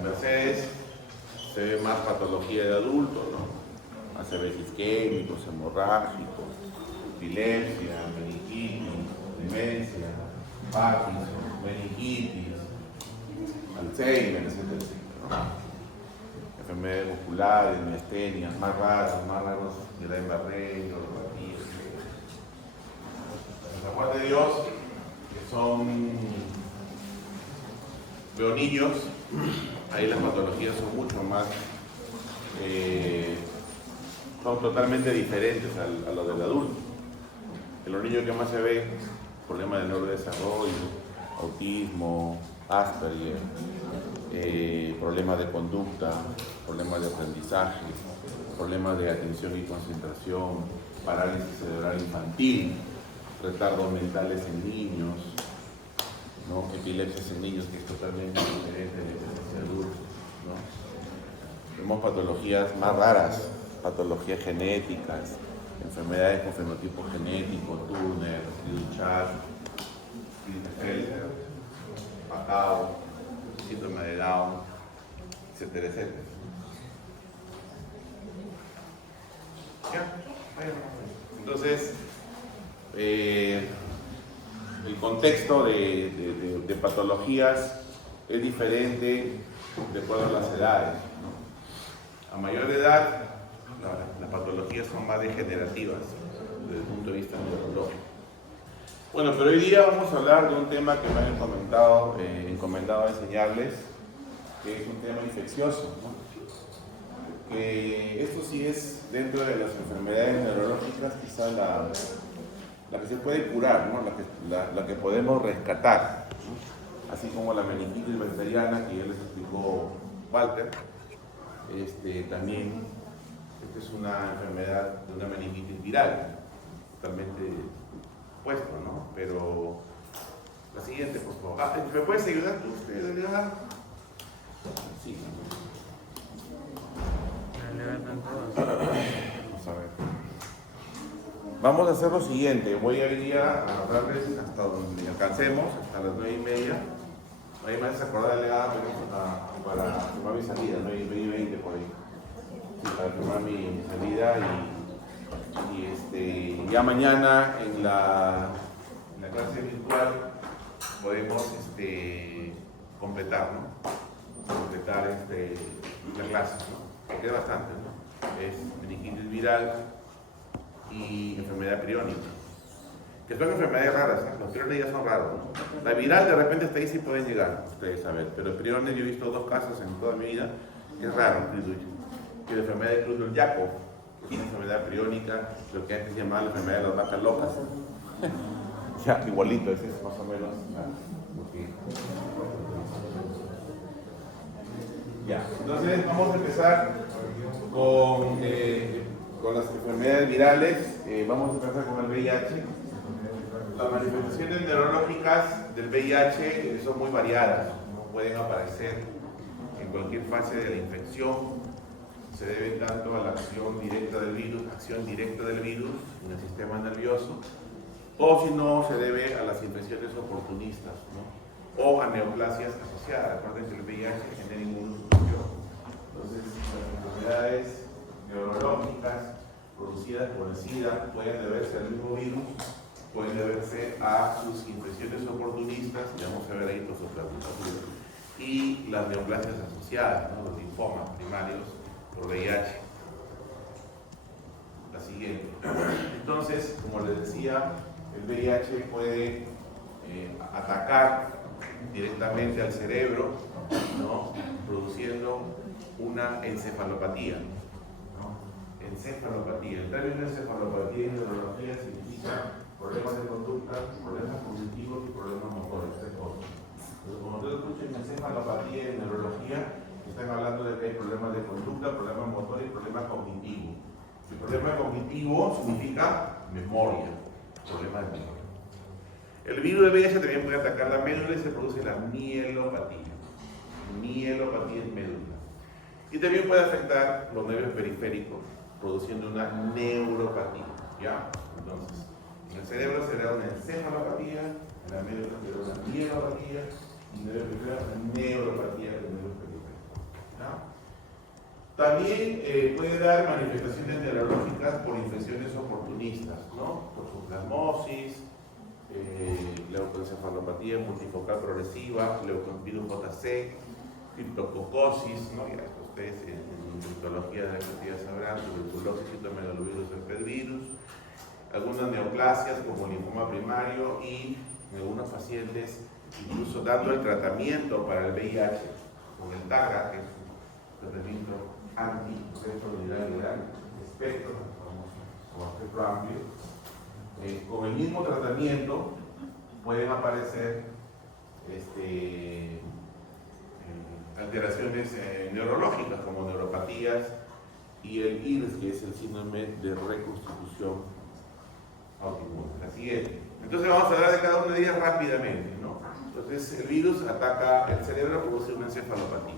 las Mercedes se ve más patología de adulto, ¿no? ACVs isquémicos, hemorrágicos, epilepsia, meningitis, demencia, Parkinson, meningitis, Alzheimer, etcétera, etcétera, ¿no? Enfermedades musculares, miastenias, más raros, Guillain-Barré, neuropatía, etc. Los Juan de Dios, que son niños, ahí las patologías son mucho más, son totalmente diferentes a lo del adulto. En los niños que más se ve, problemas de neurodesarrollo, autismo, Asperger, problemas de conducta, problemas de aprendizaje, problemas de atención y concentración, parálisis cerebral infantil, retardos mentales en niños, ¿no? Epilepsias en niños, que es totalmente diferente de epilepsia en adultos, ¿no? Vemos patologías más raras, patologías genéticas, enfermedades con fenotipo genético, Turner, Duchenne, Klinefelter, Macao, síndrome de Down, etcétera, etcétera. ¿Ya? Entonces, el contexto de patologías es diferente de acuerdo a las edades, ¿no? A mayor edad, las patologías son más degenerativas desde el punto de vista neurológico. Bueno, pero hoy día vamos a hablar de un tema que me han encomendado enseñarles, que es un tema infeccioso, ¿no? Esto sí es, dentro de las enfermedades neurológicas, quizá la que se puede curar, ¿no? La que podemos rescatar, ¿no? Así como la meningitis bacteriana, que ya les explicó Walter. También esta es una enfermedad de una meningitis viral, totalmente puesto, ¿no? Pero la siguiente, por favor. ¿Me puedes ayudar tú, Leonardo? Sí. Vamos a ver. Vamos a hacer lo siguiente. Voy a ir a hablarles hasta donde alcancemos, hasta las 9:30. Ahí me vas a acordar, delegada, para tomar mi salida, 9:20 por ahí. Sí, para tomar mi salida y ya mañana en la clase virtual podemos completar, ¿no? Completar la clase, ¿no? Porque es bastante, ¿no? Es meningitis viral y enfermedad priónica, que son enfermedades raras, ¿eh? Los priones ya son raros, ¿no? La viral de repente hasta ahí sí pueden llegar, ustedes saben, pero el prione yo he visto 2 casos en toda mi vida, es raro, que la enfermedad de Creutzfeldt-Jakob, que es una enfermedad priónica, lo que antes se llamaba la enfermedad de las vacas locas. Ya, igualito, ese es más o menos. Ya, entonces vamos a empezar con las enfermedades virales. Vamos a empezar con el VIH. Las manifestaciones neurológicas del VIH son muy variadas, ¿no? Pueden aparecer en cualquier fase de la infección. Se debe tanto a la acción directa del virus en el sistema nervioso, o si no, se debe a las infecciones oportunistas, ¿no? O a neoplasias asociadas. Recuerden que el VIH genera inmunosupresión. Entonces, las enfermedades neurológicas producidas por el SIDA pueden deberse al mismo virus, pueden deberse a sus infecciones oportunistas, y vamos a ver ahí toxoplasmosis, y las neoplasias asociadas, ¿no? Los linfomas primarios por VIH. La siguiente. Entonces, como les decía, el VIH puede atacar directamente al cerebro, ¿no? Produciendo una encefalopatía, ¿no? Encefalopatía. El término encefalopatía en neurología significa problemas de conducta, problemas cognitivos y problemas motores, 3 cosas. Entonces, cuando ustedes escuchen encefalopatía en neurología, están hablando de que hay problemas de conducta, problemas motores y problemas cognitivos. El problema cognitivo significa memoria, problemas de memoria. El virus de VIH también puede atacar la médula y se produce la mielopatía. Mielopatía en médula. Y también puede afectar los nervios periféricos, produciendo una neuropatía. ¿Ya? Entonces, en el cerebro será una encefalopatía, en la médula será una mielopatía, y en el nervio periférico una neuropatía de nervios periféricos. También puede dar manifestaciones neurológicas por infecciones oportunistas, ¿no? Toxoplasmosis, leucoencefalopatía multifocal progresiva, leucovirus JC, criptococosis, ¿no? Ya ustedes en infectología de la ya sabrán, tuberculosis, citomegalovirus, herpesvirus, algunas neoplasias como linfoma primario y en algunos pacientes incluso dando el tratamiento para el VIH con el TAGA, que es un tratamiento antirretroviral espectro, como espectro amplio. Con el mismo tratamiento pueden aparecer alteraciones neurológicas como neuropatías y el IRS, que es el síndrome de reconstitución autoinmune. Así es. Entonces vamos a hablar de cada una de ellas rápidamente, ¿no? Entonces el virus ataca el cerebro, produce una encefalopatía.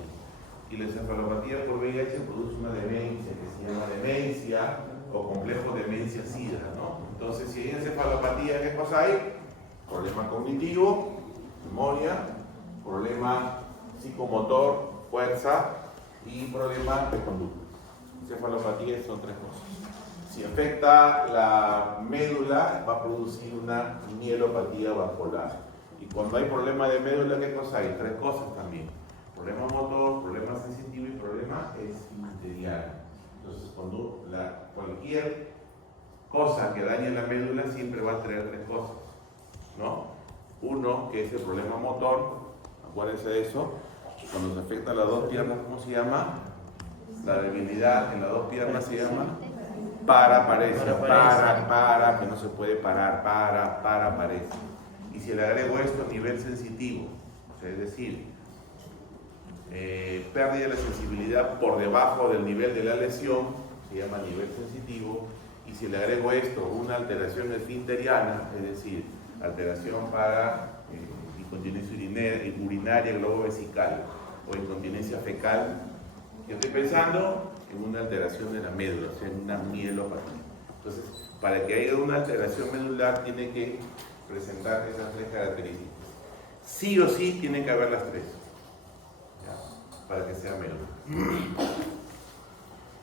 Y la encefalopatía por VIH produce una demencia que se llama demencia o complejo demencia-sida, ¿no? Entonces, si hay encefalopatía, ¿qué cosa hay? Problema cognitivo, memoria, problema psicomotor, fuerza y problema de conducta. Encefalopatía son tres cosas. Si afecta la médula, va a producir una mielopatía vascular. Y cuando hay problema de médula, ¿qué cosa hay? Tres cosas también. Problema motor, problema sensitivo y problema esfinteriano. Entonces, cuando cualquier cosa que dañe la médula siempre va a traer tres cosas, ¿no? Uno, que es el problema motor, acuérdense de eso, cuando se afecta a las dos piernas, ¿cómo se llama? La debilidad en las dos piernas se llama paraparesia, que no se puede parar, paraparesia. Y si le agrego esto, nivel sensitivo, o sea, es decir, pérdida de la sensibilidad por debajo del nivel de la lesión, se llama nivel sensitivo, y si le agrego esto, una alteración esfinteriana, es decir, alteración para incontinencia urinaria, globo vesical o incontinencia fecal, yo estoy pensando en una alteración de la médula, o sea, en una mielopatía. Entonces, para que haya una alteración medular, tiene que presentar esas tres características. Sí o sí tiene que haber las tres, ¿ya? Para que sea médula.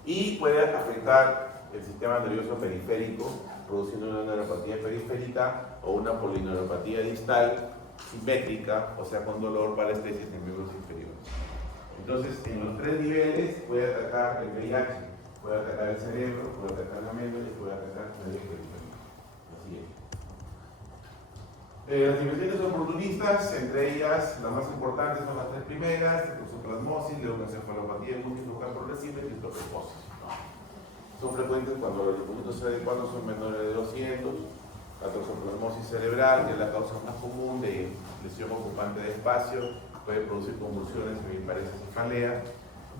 Y puede afectar el sistema nervioso periférico, produciendo una neuropatía periférica o una polineuropatía distal simétrica, o sea, con dolor, parestesis en miembros inferiores. Entonces, en los tres niveles puede atacar el VIH, puede atacar el cerebro, puede atacar la médula y puede atacar la vía periférica. Así es. Las infecciones oportunistas, entre ellas las más importantes son las tres primeras: toxoplasmosis, leucoencefalopatía multifocal progresiva y criptococosis. Son frecuentes cuando los leucocitos adecuados son menores de 200. La toxoplasmosis cerebral, que es la causa más común de lesión ocupante de espacio, puede producir convulsiones, hemiparesia, cefalea.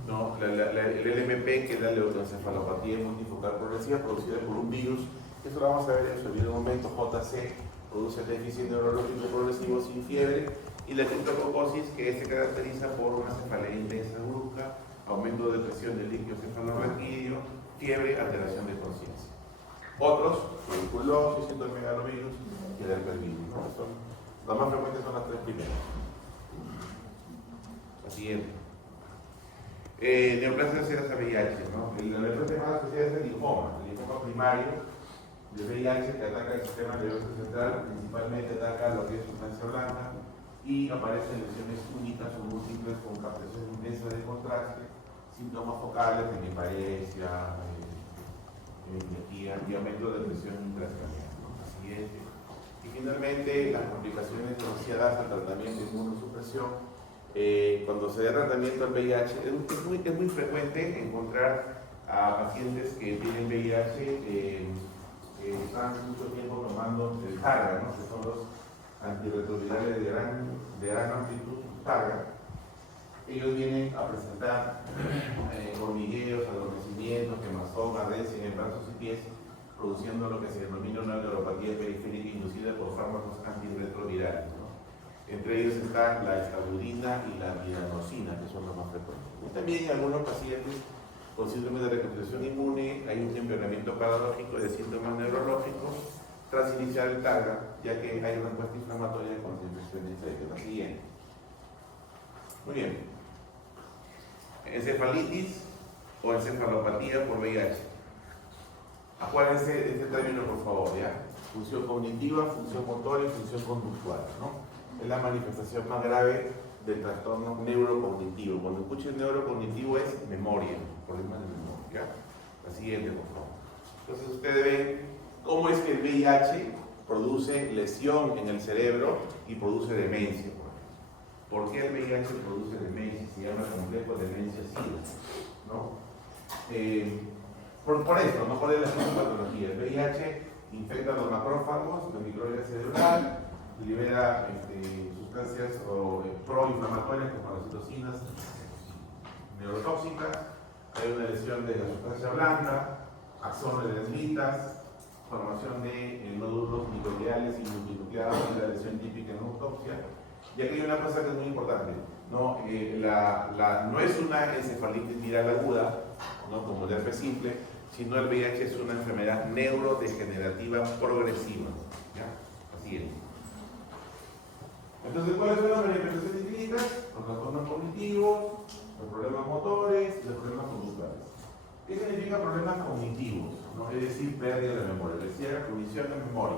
¿No? El LMP, que es la leucoencefalopatía multifocal progresiva, producida por un virus, eso lo vamos a ver en su video un momento. JC produce déficit neurológico progresivo sin fiebre, y la criptococosis, que se caracteriza por una cefalea intensa brusca, aumento de presión del líquido cefalorraquídeo, fiebre, alteración de conciencia. Otros, tuberculosis, citomegalovirus y el herpesvirus, ¿no? Las más frecuentes son las tres primeras. La siguiente. Neoplasia asociadas a VIH, ¿no? La neoplasia más asociada es el linfoma primario de VIH, que ataca el sistema nervioso central, principalmente ataca lo que es sustancia blanca, y aparecen lesiones únicas o múltiples con captación intensa de contraste, síntomas focales, hemiparesia, y aumento de presión intracraneal, ¿no? Así es. Y finalmente, las complicaciones asociadas al tratamiento de inmunosupresión. Cuando se da tratamiento al VIH, es muy frecuente encontrar a pacientes que tienen VIH que están mucho tiempo tomando el TARGA, ¿no? Que son los antirretrovirales de gran amplitud TARGA. Ellos vienen a presentar hormigueos, adormecimientos, quemazón, arrecia en brazos y pies, produciendo lo que se denomina una neuropatía periférica inducida por fármacos antirretrovirales, ¿no? Entre ellos están la escabudina y la midazolam, que son los más frecuentes. Y también en algunos pacientes con síndrome de reconstrucción inmune hay un empeoramiento paradójico de síntomas neurológicos tras iniciar el TARGA, ya que hay una respuesta inflamatoria con infección de la siguiente. Muy bien. Encefalitis o encefalopatía por VIH. Acuérdense de este término, por favor, ¿ya? Función cognitiva, función motora y función conductual, ¿no? Es la manifestación más grave del trastorno neurocognitivo. Cuando escuchen neurocognitivo es memoria, problemas de memoria, ¿ya? La siguiente, por favor. Entonces ustedes ven cómo es que el VIH produce lesión en el cerebro y produce demencia. ¿Por qué el VIH produce demencia? Se llama complejo demencia-SIDA, ¿no? Por esto, no por la patología. El VIH infecta los macrófagos, la microbiota cerebral, libera sustancias proinflamatorias como las citocinas neurotóxicas, hay una lesión de la sustancia blanca, axón de dendritas, formación de nódulos microgliales y multinucleados, y la lesión típica en autopsia. Y aquí hay una cosa que es muy importante, ¿no? No es una encefalitis viral aguda, ¿no? Como el herpes simple, sino el VIH es una enfermedad neurodegenerativa progresiva, ¿ya? Así es. Entonces, ¿cuáles son las manifestaciones clínicas? Los trastornos cognitivos, los problemas motores y los problemas conductuales. ¿Qué significa problemas cognitivos? ¿No? Es decir, pérdida de memoria. Decía, cognición de memoria.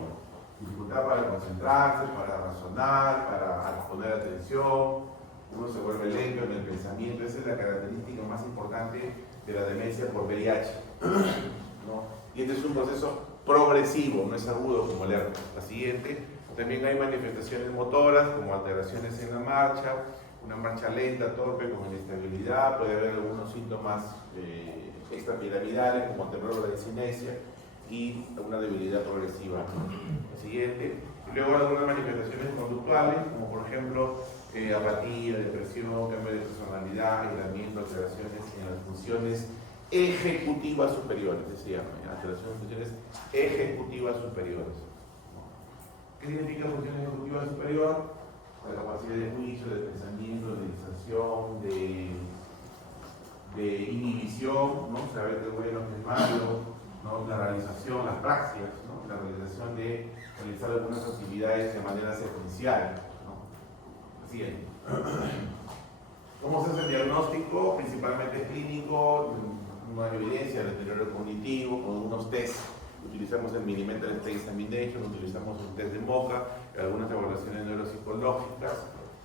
Dificultad para concentrarse, para razonar, para poner atención. Uno se vuelve lento en el pensamiento. Esa es la característica más importante de la demencia por VIH, ¿no? Y este es un proceso progresivo, no es agudo como el herpes. La siguiente, también hay manifestaciones motoras como alteraciones en la marcha, una marcha lenta, torpe, con inestabilidad, puede haber algunos síntomas extrapiramidales como temblor o la discinesia y una debilidad progresiva. La siguiente, y luego algunas manifestaciones conductuales como por ejemplo apatía, depresión, cambio de personalidad, aislamiento, alteraciones en las funciones ejecutivas superiores, decía, alteraciones en funciones ejecutivas superiores. ¿Qué significa función ejecutiva superior? La capacidad de juicio, de pensamiento, de sensación, de inhibición, ¿no? Saber qué es bueno, qué es malo, ¿no? La realización, las praxias, ¿no? La realización de realizar algunas actividades de manera secuencial, ¿no? Así es. ¿Cómo se hace el diagnóstico? Principalmente es clínico, no hay evidencia de deterioro cognitivo, con unos test. Utilizamos el Minimental State Examination, utilizamos un test de MOCA, algunas evaluaciones neuropsicológicas,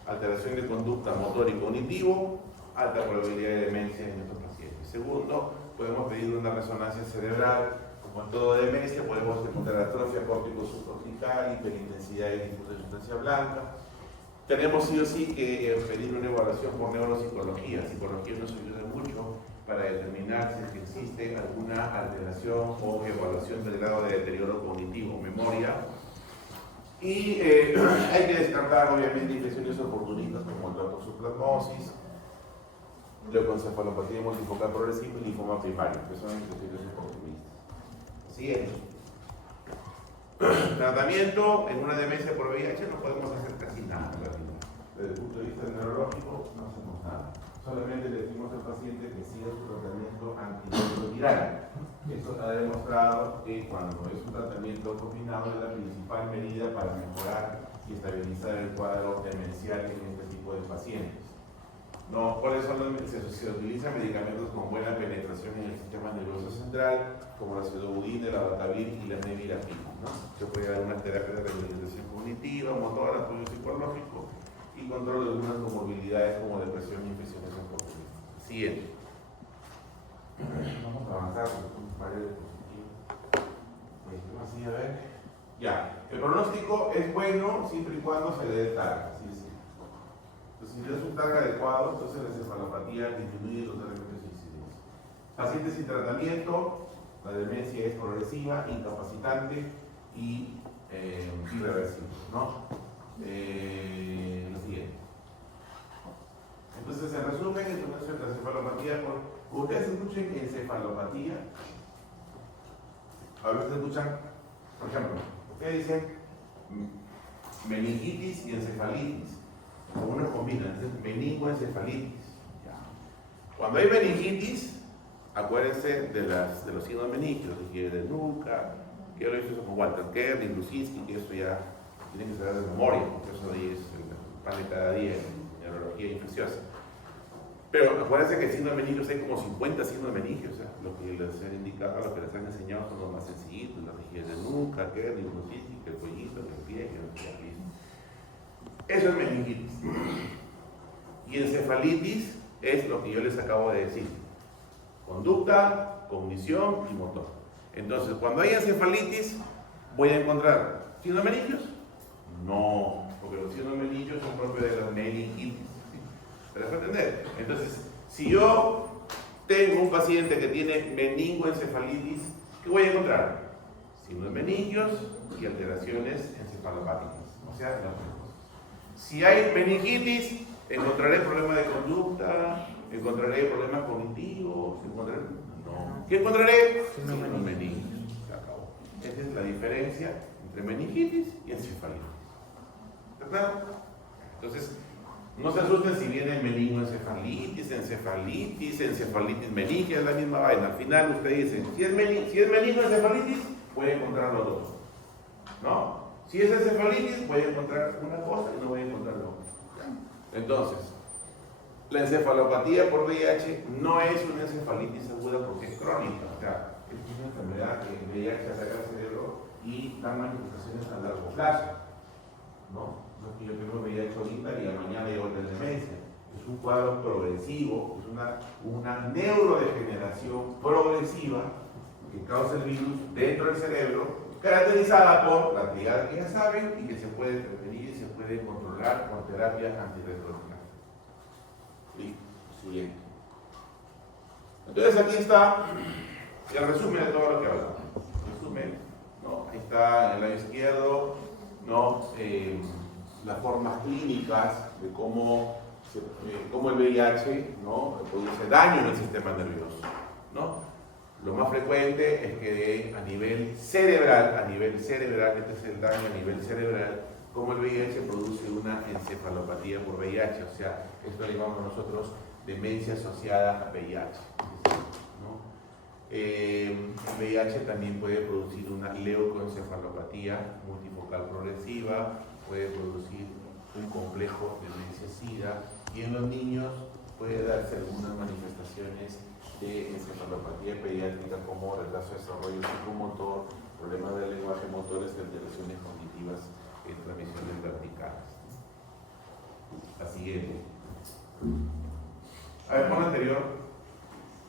alteración de conducta motor y cognitivo, alta probabilidad de demencia en estos pacientes. Segundo, podemos pedir una resonancia cerebral. Como en todo demencia, podemos encontrar atrofia córtico-subcortical, hiperintensidad y disfruto de sustancia blanca. Tenemos sí o sí que pedir una evaluación por neuropsicología. Psicología nos ayuda mucho para determinar si existe alguna alteración o evaluación del grado de deterioro cognitivo, memoria. Y hay que descartar obviamente infecciones oportunistas como la toxoplasmosis, leucoencefalopatía multifocal progresiva y linfoma primario, que son infecciones oportunistas. Siguiente. Tratamiento en una demencia por VIH no podemos hacer casi nada, desde el punto de vista neurológico no hacemos nada. Solamente le decimos al paciente que siga su tratamiento antirretroviral. Esto ha demostrado que cuando es un tratamiento combinado es la principal medida para mejorar y estabilizar el cuadro demencial en este tipo de pacientes. No, ¿cuáles son los? Se utilizan medicamentos con buena penetración en el sistema nervioso central, como la pseudobudina, la datavir y la nevirapina, ¿no? Se puede dar una terapia de rehabilitación cognitiva, motora, apoyo psicológico y control de algunas comorbilidades como depresión y infecciones oportunistas. Siguiente. Vamos a avanzar con varios dispositivos. Así, a ver. Ya. El pronóstico es bueno siempre y cuando se le dé TARG. Entonces, si es un TARG adecuado, entonces la encefalopatía disminuye totalmente su incidencia. Pacientes sin tratamiento, la demencia es progresiva, incapacitante y irreversible, ¿no? Lo siguiente. Entonces, en resumen, entonces la encefalopatía, ustedes escuchen encefalopatía, a veces escuchan, por ejemplo, ustedes dicen meningitis y encefalitis, como uno combina, entonces meningoencefalitis. Cuando hay meningitis, acuérdense de los signos meningios, de quiebre de nuca, que yo lo hice con Walter Kerr y Lusinski, que eso ya tienen que saber de memoria, porque eso ahí es el pan de cada día en neurología infecciosa. Pero acuérdense que el síndrome de meningios hay como 50 signos de meningios, o sea, lo que les han indicado, lo que les han enseñado son los más sencillitos, la rigidez de nuca, que el neurocitis, que el cuellito, que el pie, que el pie. Eso es meningitis. Y encefalitis es lo que yo les acabo de decir. Conducta, cognición y motor. Entonces, cuando hay encefalitis, ¿voy a encontrar síndrome de meningios? No, porque los síndromes de meningios son propios de las meningitis. ¿Se las puede entender? Entonces, si yo tengo un paciente que tiene meningoencefalitis, ¿qué voy a encontrar? Síndrome de meningios y alteraciones encefalopáticas. O sea, las dos cosas. Si hay meningitis, encontraré problemas de conducta, encontraré problemas cognitivos, encontraré... No. ¿Qué encontraré? Síndrome de meningios. Se acabó. Esa es la diferencia entre meningitis y encefalitis. ¿Está claro? Entonces, no se asusten si viene meningoencefalitis, encefalitis meningia, es la misma vaina. Al final usted dice, si es meningoencefalitis, puede encontrar los dos. ¿No? Si es encefalitis, voy a encontrar una cosa y no voy a encontrar la otra. Entonces, la encefalopatía por VIH no es una encefalitis aguda porque es crónica. O sea, es una enfermedad que el VIH ataca al cerebro y da manifestaciones a largo plazo. ¿No? No es que yo tengo VIH ahorita y mañana yo voy a tener demencia. Es un cuadro progresivo, es una neurodegeneración progresiva que causa el virus dentro del cerebro, caracterizada por la triada que ya saben y que se puede prevenir y se puede controlar con terapia antirretroviral. Listo, siguiente. Entonces aquí está el resumen de todo lo que hablamos. Resumen, ¿no? Ahí está en el lado izquierdo, ¿no? Las formas clínicas de cómo el VIH, ¿no? Produce daño en el sistema nervioso, ¿no? Lo más frecuente es que a nivel cerebral, este es el daño a nivel cerebral, como el VIH produce una encefalopatía por VIH, o sea, esto le llamamos nosotros demencia asociada a VIH, ¿no? El VIH también puede producir una leucoencefalopatía multifocal progresiva, puede producir un complejo de demencia SIDA y en los niños puede darse algunas manifestaciones de encefalopatía pediátrica como retraso de desarrollo psicomotor, problemas del lenguaje motores y alteraciones cognitivas en transmisiones verticales. La siguiente. A ver, con la anterior,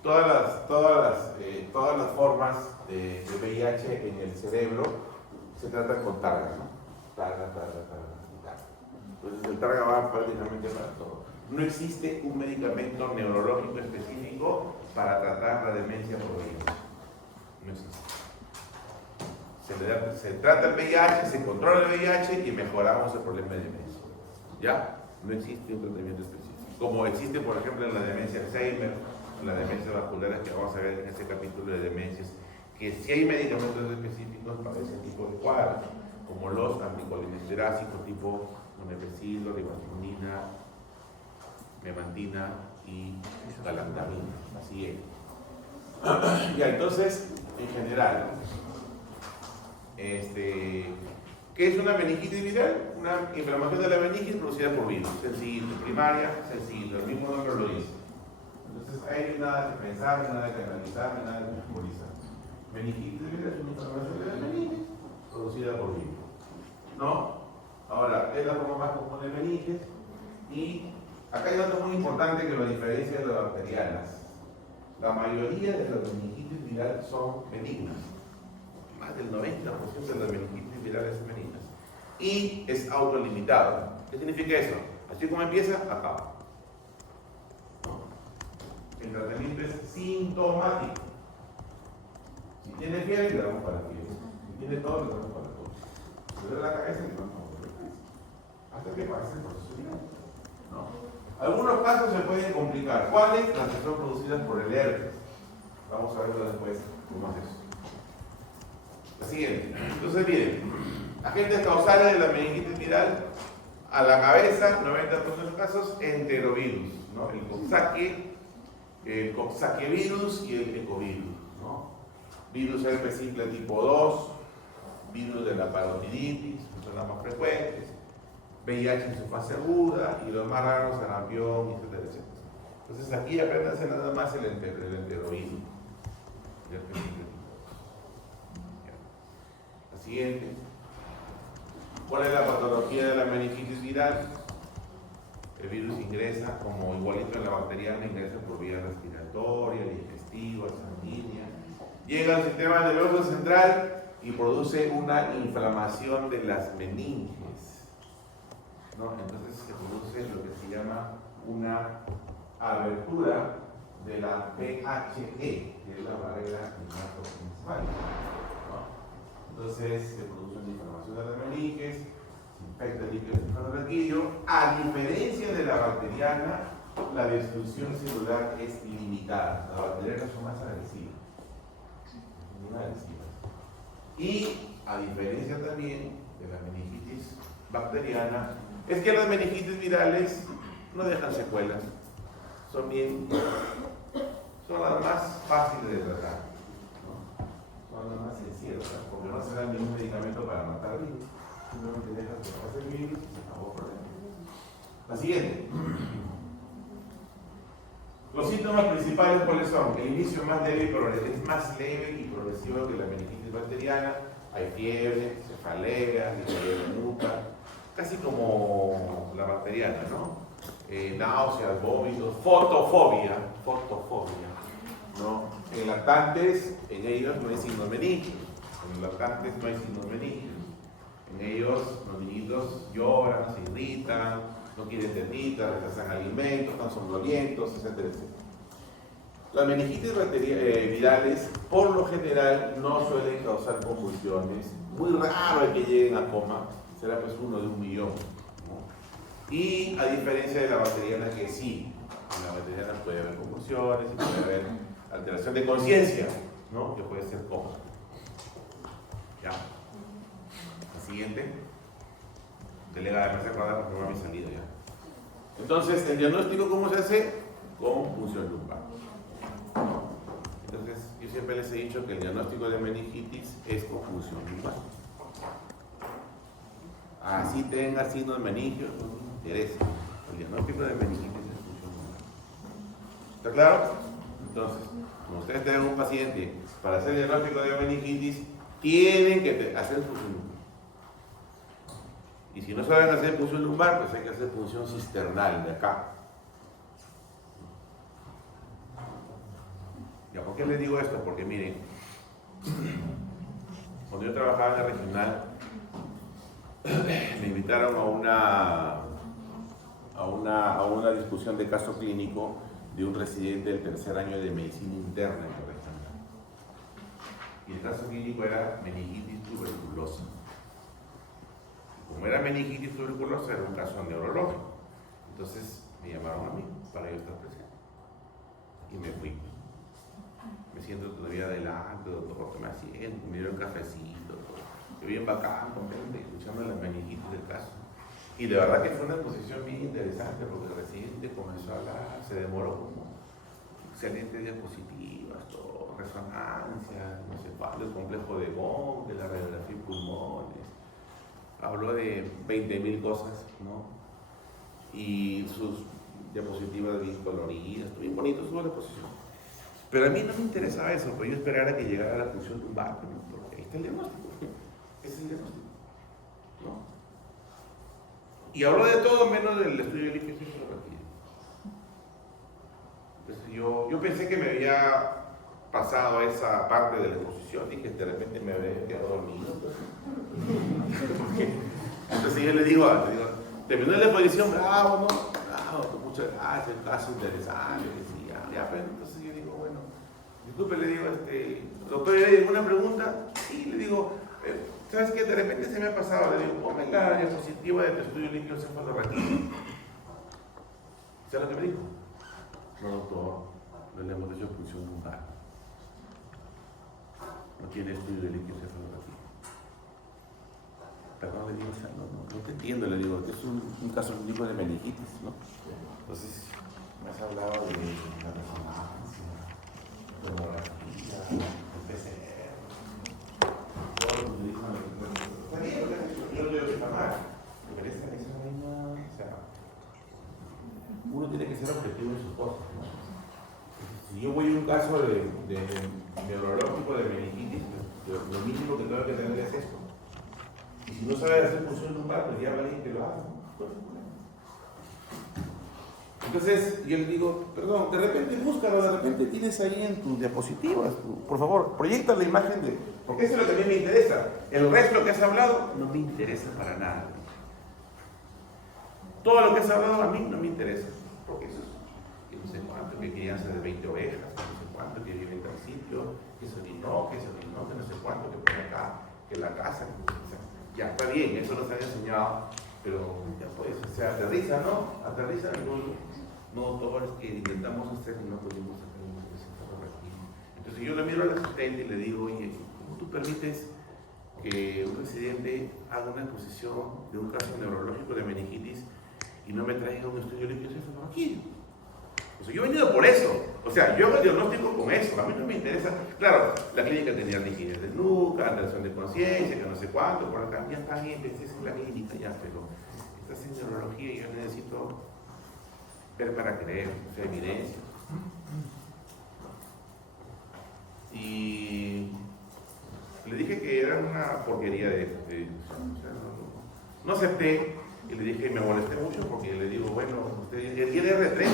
todas las formas de VIH en el cerebro se tratan con targa, ¿no? Targa. Entonces el targa va prácticamente para todo. No existe un medicamento neurológico específico para tratar la demencia por VIH. No existe. Se trata el VIH, se controla el VIH y mejoramos el problema de demencia. ¿Ya? No existe un tratamiento específico. Como existe, por ejemplo, en la demencia Alzheimer, en la demencia vascular, que vamos a ver en este capítulo de demencias, que sí hay medicamentos específicos para ese tipo de cuadros, como los anticolinesteráticos tipo donepezil, ribavirin, memantina y galantamina. Así es. Ya, entonces, en general, ¿qué es una meningitis viral? Una inflamación de la meningitis producida por virus. Sencillo, primaria, sencillo, el mismo nombre lo dice. Entonces, hay nada que pensar, nada que analizar, nada que memorizar. Meningitis viral es una inflamación de la meningitis producida por virus. ¿No? Ahora, es la forma más común de meningitis y acá hay datos muy importantes que lo diferencian de las bacterianas. La mayoría de las meningitis virales son benignas. Más del 90% de las meningitis virales son benignas. Y es autolimitado. ¿Qué significa eso? Así como empieza, acaba. El tratamiento es sintomático. Si tiene fiebre, le damos para la fiebre. Si tiene todo, le damos para todo. Si duele la cabeza, le damos para la cabeza. Hasta que pase el proceso. ¿No? Algunos casos se pueden complicar. ¿Cuáles? Las que son producidas por el herpes. Vamos a verlo después, cómo es eso. La siguiente. Entonces, miren, agentes causales de la meningitis viral a la cabeza, 90% de los casos, enterovirus, ¿no? El coxsackievirus y el ecovirus, ¿no? Virus herpes simple tipo 2, virus de la parotiditis, que son las más frecuentes, VIH en su fase aguda y los más raros, sarampión, etcétera, etcétera. Entonces aquí apréndanse nada más el enteroísmo. La siguiente. ¿Cuál es la patología de la meningitis viral? El virus ingresa, como igualito en la bacteriana, ingresa por vía respiratoria, digestiva, sanguínea. Llega al sistema nervioso central y produce una inflamación de las meninges, ¿no? Entonces se produce lo que se llama una abertura de la PHE, que es la barrera hematoencefálica, ¿no? Entonces se produce una inflamación de las meninges, se infecta el líquido cefalorraquídeo. A diferencia de la bacteriana, la destrucción celular es limitada. Las bacterianas son más agresivas. Y a diferencia también de la meningitis bacteriana, es que las meningitis virales no dejan secuelas, son las más fáciles de tratar, ¿no? Son las más sencillas, porque no se da ningún medicamento para matar al virus, simplemente dejas que pase el virus y se acabó el problema. La siguiente. Los síntomas principales, ¿cuáles son? El inicio es más leve y progresivo que la meningitis bacteriana. Hay fiebre, cefalea, disminuye de nuca, casi como la bacteriana, ¿no? Náuseas, vómitos, fotofobia, ¿no? En lactantes, en ellos no hay signos meningios. En lactantes no hay signos meningios. En ellos los niñitos lloran, se irritan, no quieren tetita, rechazan alimentos, están somnolientos, etcétera, etcétera. Las meningitis virales, por lo general, no suelen causar convulsiones. Muy raro el que lleguen a coma, será pues 1 de 1.000.000, ¿no? Y a diferencia de la bacteriana, que sí, en la bacteriana puede haber convulsiones, puede haber alteración de conciencia, ¿no? Que puede ser coma. ¿Ya? La siguiente. Delegada, me hace acordar porque no me ha salido ya. Entonces, ¿el diagnóstico cómo se hace? Con punción lumbar. Entonces, yo siempre les he dicho que el diagnóstico de meningitis es con punción lumbar. Así tenga signos de meningios, no me interesa. El diagnóstico de meningitis es punción lumbar. ¿Está claro? Entonces, cuando ustedes tengan un paciente para hacer el diagnóstico de meningitis, tienen que hacer punción lumbar. Y si no saben hacer punción lumbar, pues hay que hacer punción cisternal de acá. ¿Ya por qué les digo esto? Porque miren, cuando yo trabajaba en la regional, me invitaron a una discusión de caso clínico de un residente del 3er año de medicina interna en la regional. Y el caso clínico era meningitis tuberculosa. Como era meningitis tuberculosa, era un caso neurológico. Entonces me llamaron a mí para yo estar presente. Y me fui. Me siento todavía adelante, doctor, que me asiento, me dieron cafecito. Yo bien bacán, contento, escuchando la meningitis del caso. Y de verdad que fue una exposición bien interesante, porque el residente comenzó a hablar, se demoró como excelentes diapositivas, todo, resonancia, no sé cuál, el complejo de Von, de la radiografía y pulmones. Habló de 20.000 cosas, ¿no? Y sus diapositivas bien coloridas, bien bonito su exposición. Pero a mí no me interesaba eso, pues yo esperara que llegara la punción lumbar, porque ahí está el diagnóstico. Ese es el diagnóstico, ¿no? Y habló de todo menos del estudio de líquido cefalorraquídeo. Entonces yo pensé que me había pasado esa parte de la exposición y que de repente me había quedado dormido. Entonces yo le digo, terminó la exposición, bravo, ¿no? Bravo, muchas gracias, el caso interesante, decía, ya, pero entonces yo digo, bueno, disculpe, le digo, doctor, ¿hay alguna pregunta? Sí, le digo, ¿sabes qué? De repente se me ha pasado, le digo, ponme la diapositiva del estudio líquido cefalorraquídeo. ¿Sabes lo que me dijo? No, doctor, no le hemos hecho punción lumbar. No tiene estudio de líquido cefalorraquídeo. Perdón, le digo, o sea, no te entiendo, le digo, que es un caso único de meningitis, ¿no? Entonces, me has hablado de la resonancia, de la tomografía, del PCR, todo lo que me dijo, está bien, yo no digo que está mal, pero esa misma, o sea, uno tiene que ser objetivo en sus cosas, ¿no? Si yo voy a un caso de neurológico de meningitis, lo mínimo que tengo que tener es esto. Y si no sabe hacer función lumbar, pues ya alguien que lo haga. Entonces yo le digo, perdón, de repente búscalo, de repente tienes ahí en tus diapositivas, por favor, proyecta la imagen de... Porque eso es lo que a mí me interesa. El resto que has hablado no me interesa para nada. Todo lo que has hablado a mí no me interesa. Porque eso es que no sé cuánto, que crianza de 20 ovejas, que no sé cuánto, que vive en tal sitio, que se orinó, que no sé cuánto, que pone acá, que la casa, o sea, ya está bien, eso nos han enseñado, pero ya pues, o sea, aterriza, ¿no? Aterriza en no todo es que intentamos hacer y no pudimos hacer un resultado aquí. Entonces yo le miro al asistente y le digo, oye, ¿cómo tú permites que un residente haga una exposición de un caso neurológico de meningitis y no me traiga un estudio limpio aquí? O sea, yo he venido por eso. O sea, yo hago el diagnóstico con eso. A mí no me interesa. Claro, la clínica tenía rigidez de nuca, alteración de conciencia, que no sé cuánto, por acá. Ya está bien, pensé en la clínica, ya, pero estás en neurología y yo necesito ver para creer, o sea, evidencia. Y le dije que era una porquería no acepté. Y le dije, me molesté mucho porque le digo, bueno, usted tiene R30.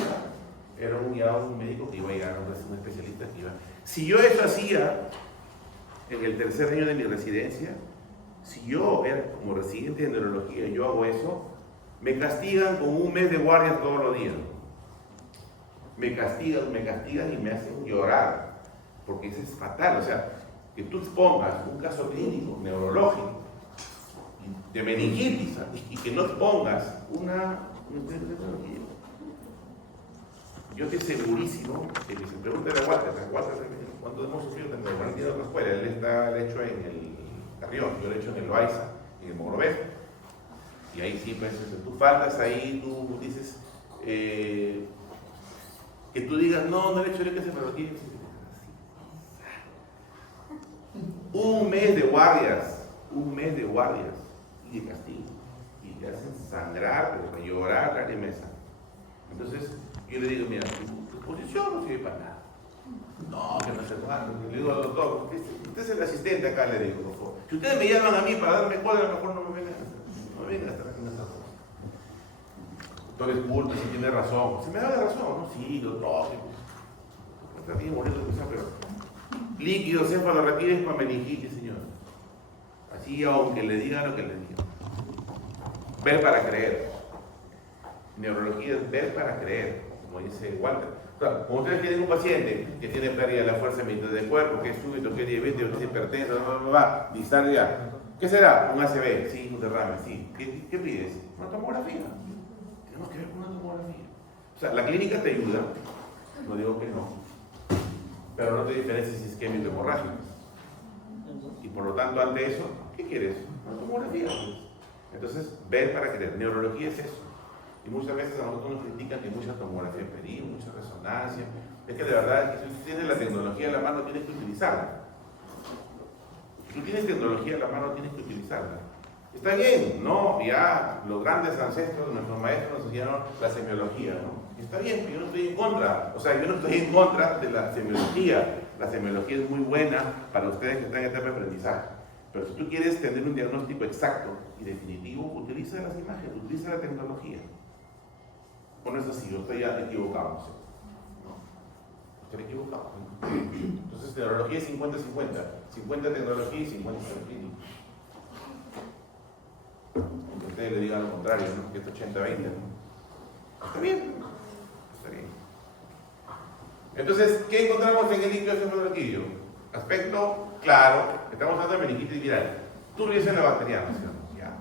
Era un médico que iba a llegar, un especialista que iba. Si yo eso hacía en el tercer año de mi residencia, si yo era como residente de neurología y yo hago eso, me castigan con un mes de guardia todos los días. Me castigan y me hacen llorar, porque eso es fatal. O sea, que tú pongas un caso clínico, neurológico, de meningitis, y que no pongas una yo estoy segurísimo que si se pregunta a Walter cuánto hemos sufrido tanto de Valentín en otra escuela, él está hecho en el Carrión, yo lo he hecho en el Loaiza, en el Mogrovejo. Y ahí sí, pues, tú faltas ahí, tú dices, que tú digas, no le he hecho el que se me lo tiene. Un mes de guardias, y de castigo, y te hacen sangrar, llorar, la mesa. Entonces, yo le digo, mira, tu posición no sirve para nada. No, que no se cuánto. Le digo al doctor, usted es el asistente acá, le digo, por favor. Si ustedes me llaman a mí para darme cuadro, a lo mejor no me vengan a estar haciendo estas cosas. Doctor es bulto, si tiene razón. ¿Se me da la razón? No, sí, doctor. Está bien bonito, pero líquido cefalorraquídeo es para meningitis, señor. Así, aunque le digan lo que le digan. Ver para creer. Neurología es ver para creer, como dice Walter. O sea, como ustedes tienen un paciente que tiene pérdida de la fuerza de cuerpo, que es súbito, que es diabetes, que es hipertenso, distancia, ¿qué será? Un ACV, sí, un derrame, sí. ¿Qué pides? Una tomografía. Tenemos que ver con una tomografía. O sea, la clínica te ayuda, no digo que no, pero no te diferencias si es isquémico hemorrágico. Y por lo tanto, ante eso, ¿qué quieres? Una tomografía. Entonces, ver para creer. Neurología es eso. Y muchas veces a nosotros nos critican que mucha tomografía pedimos, mucha resonancia. Es que de verdad, si tú tienes la tecnología en la mano, tienes que utilizarla. Si tú tienes tecnología en la mano, tienes que utilizarla. Está bien, ¿no? Ya los grandes ancestros, nuestros maestros nos enseñaron la semiología, ¿no? Está bien, pero yo no estoy en contra. O sea, yo no estoy en contra de la semiología. La semiología es muy buena para ustedes que están en etapa de aprendizaje. Pero si tú quieres tener un diagnóstico exacto y definitivo, utiliza las imágenes, utiliza la tecnología. Bueno, es así, yo estoy ya equivocado, ¿no? Estoy equivocado. Entonces, neurología es 50-50. 50 tecnología y 50 clínica. Aunque ustedes le digan lo contrario, ¿no? Que es 80-20, ¿no? Está bien. Está bien. Entonces, ¿qué encontramos en el líquido cefalorraquídeo? Aspecto claro, estamos hablando de meningitis viral. Tú lo dices en la bacteriana, ¿sí? Ya.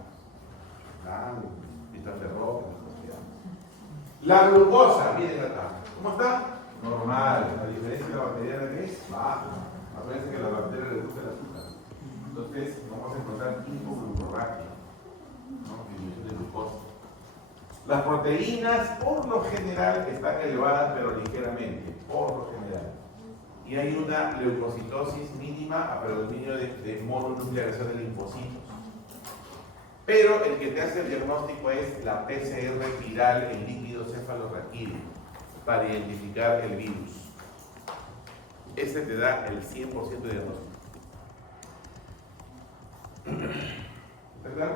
Vista ferro. La glucosa, miren acá. ¿Cómo está? Normal. La diferencia de la bacteriana que es baja. Acuérdense que a la bacteria le gusta el azúcar. Entonces, vamos a encontrar hipoglucorraquia, ¿no? Disminución de glucosa. Las proteínas, por lo general, están elevadas, pero ligeramente. Por lo general. Y hay una leucocitosis mínima a predominio de mononuclearización de linfocitos. Pero el que te hace el diagnóstico es la PCR viral, el líquido cefalorraquídeo, para identificar el virus. ese te da el 100% de diagnóstico. ¿Está claro?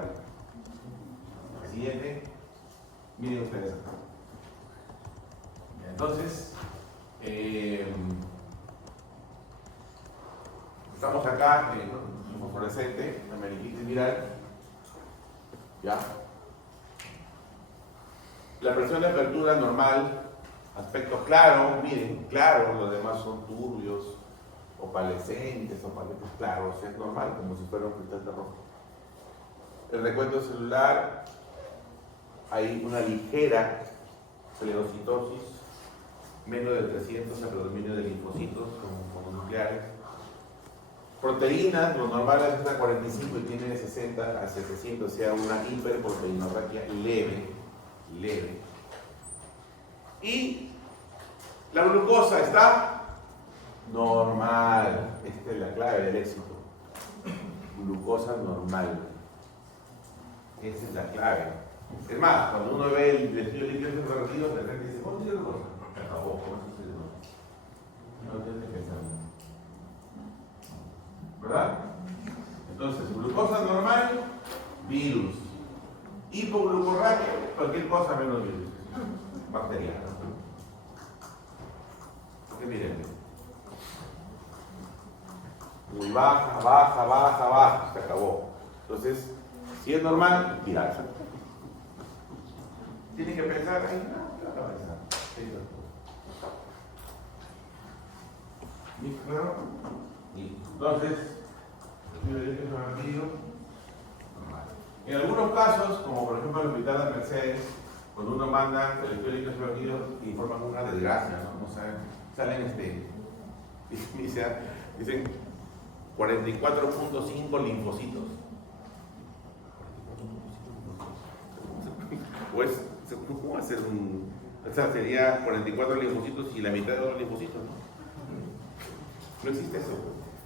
Siguiente. Miren ustedes acá. Entonces, estamos acá en fosforescente, la meningitis viral. ¿Ya? La presión de apertura normal, aspecto claro, miren, claro, los demás son turbios, opalescentes, opaletes claros, es normal, como si fuera un cristal de rojo. El recuento celular, hay una ligera celerocitosis, menos de 300 el predominio de linfocitos como nucleares. Proteínas, lo normal es a 45 y tiene de 60 a 700, o sea, una hiperproteinorraquia leve. Y la glucosa está normal. Esta es la clave del éxito. Glucosa normal. Esa es la clave. Es más, cuando uno ve el estudio de líquidos revertidos, de repente dice, ¿cómo tiene glucosa? Se acabó, ¿cómo se dice? No tienes que pensar. ¿Verdad? Entonces, glucosa normal, virus. Hipoglucorraquia, cualquier cosa menos virus. Bacteriana. Porque miren. Muy baja, se acabó. Entonces, si es normal, viral. Tiene que pensar ahí, no, ¿qué va a pensar? ¿Listo? Claro. Entonces, en algunos casos, como por ejemplo el hospital de Mercedes, cuando uno manda el estudio de líquidos revertidos y informan una desgracia, ¿no? O sea, salen dicen 44.5 linfocitos. Pues, ¿cómo va a ser un...? O sea, sería 44 linfocitos y la mitad de los linfocitos, ¿no? No existe eso.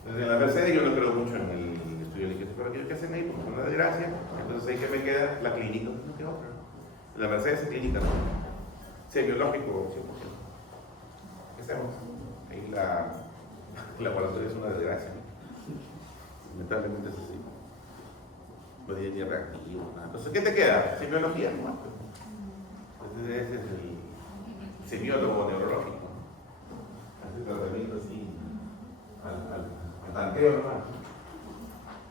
Entonces, en la Mercedes yo no creo mucho en el estudio de líquidos revertidos que hacen ahí, porque es una desgracia. Entonces, ahí que me queda la clínica, no queda otra. La Mercedes es clínica, ¿no? Semiológico, 100%. ¿Qué hacemos? Ahí el laboratorio es una desgracia, ¿no? Lamentablemente es así. No tiene ni reactivo, nada. Entonces, ¿qué te queda? Semiología, ¿no? Entonces, ese es el semiólogo neurológico. Hace tratamiento así, al tanteo nomás.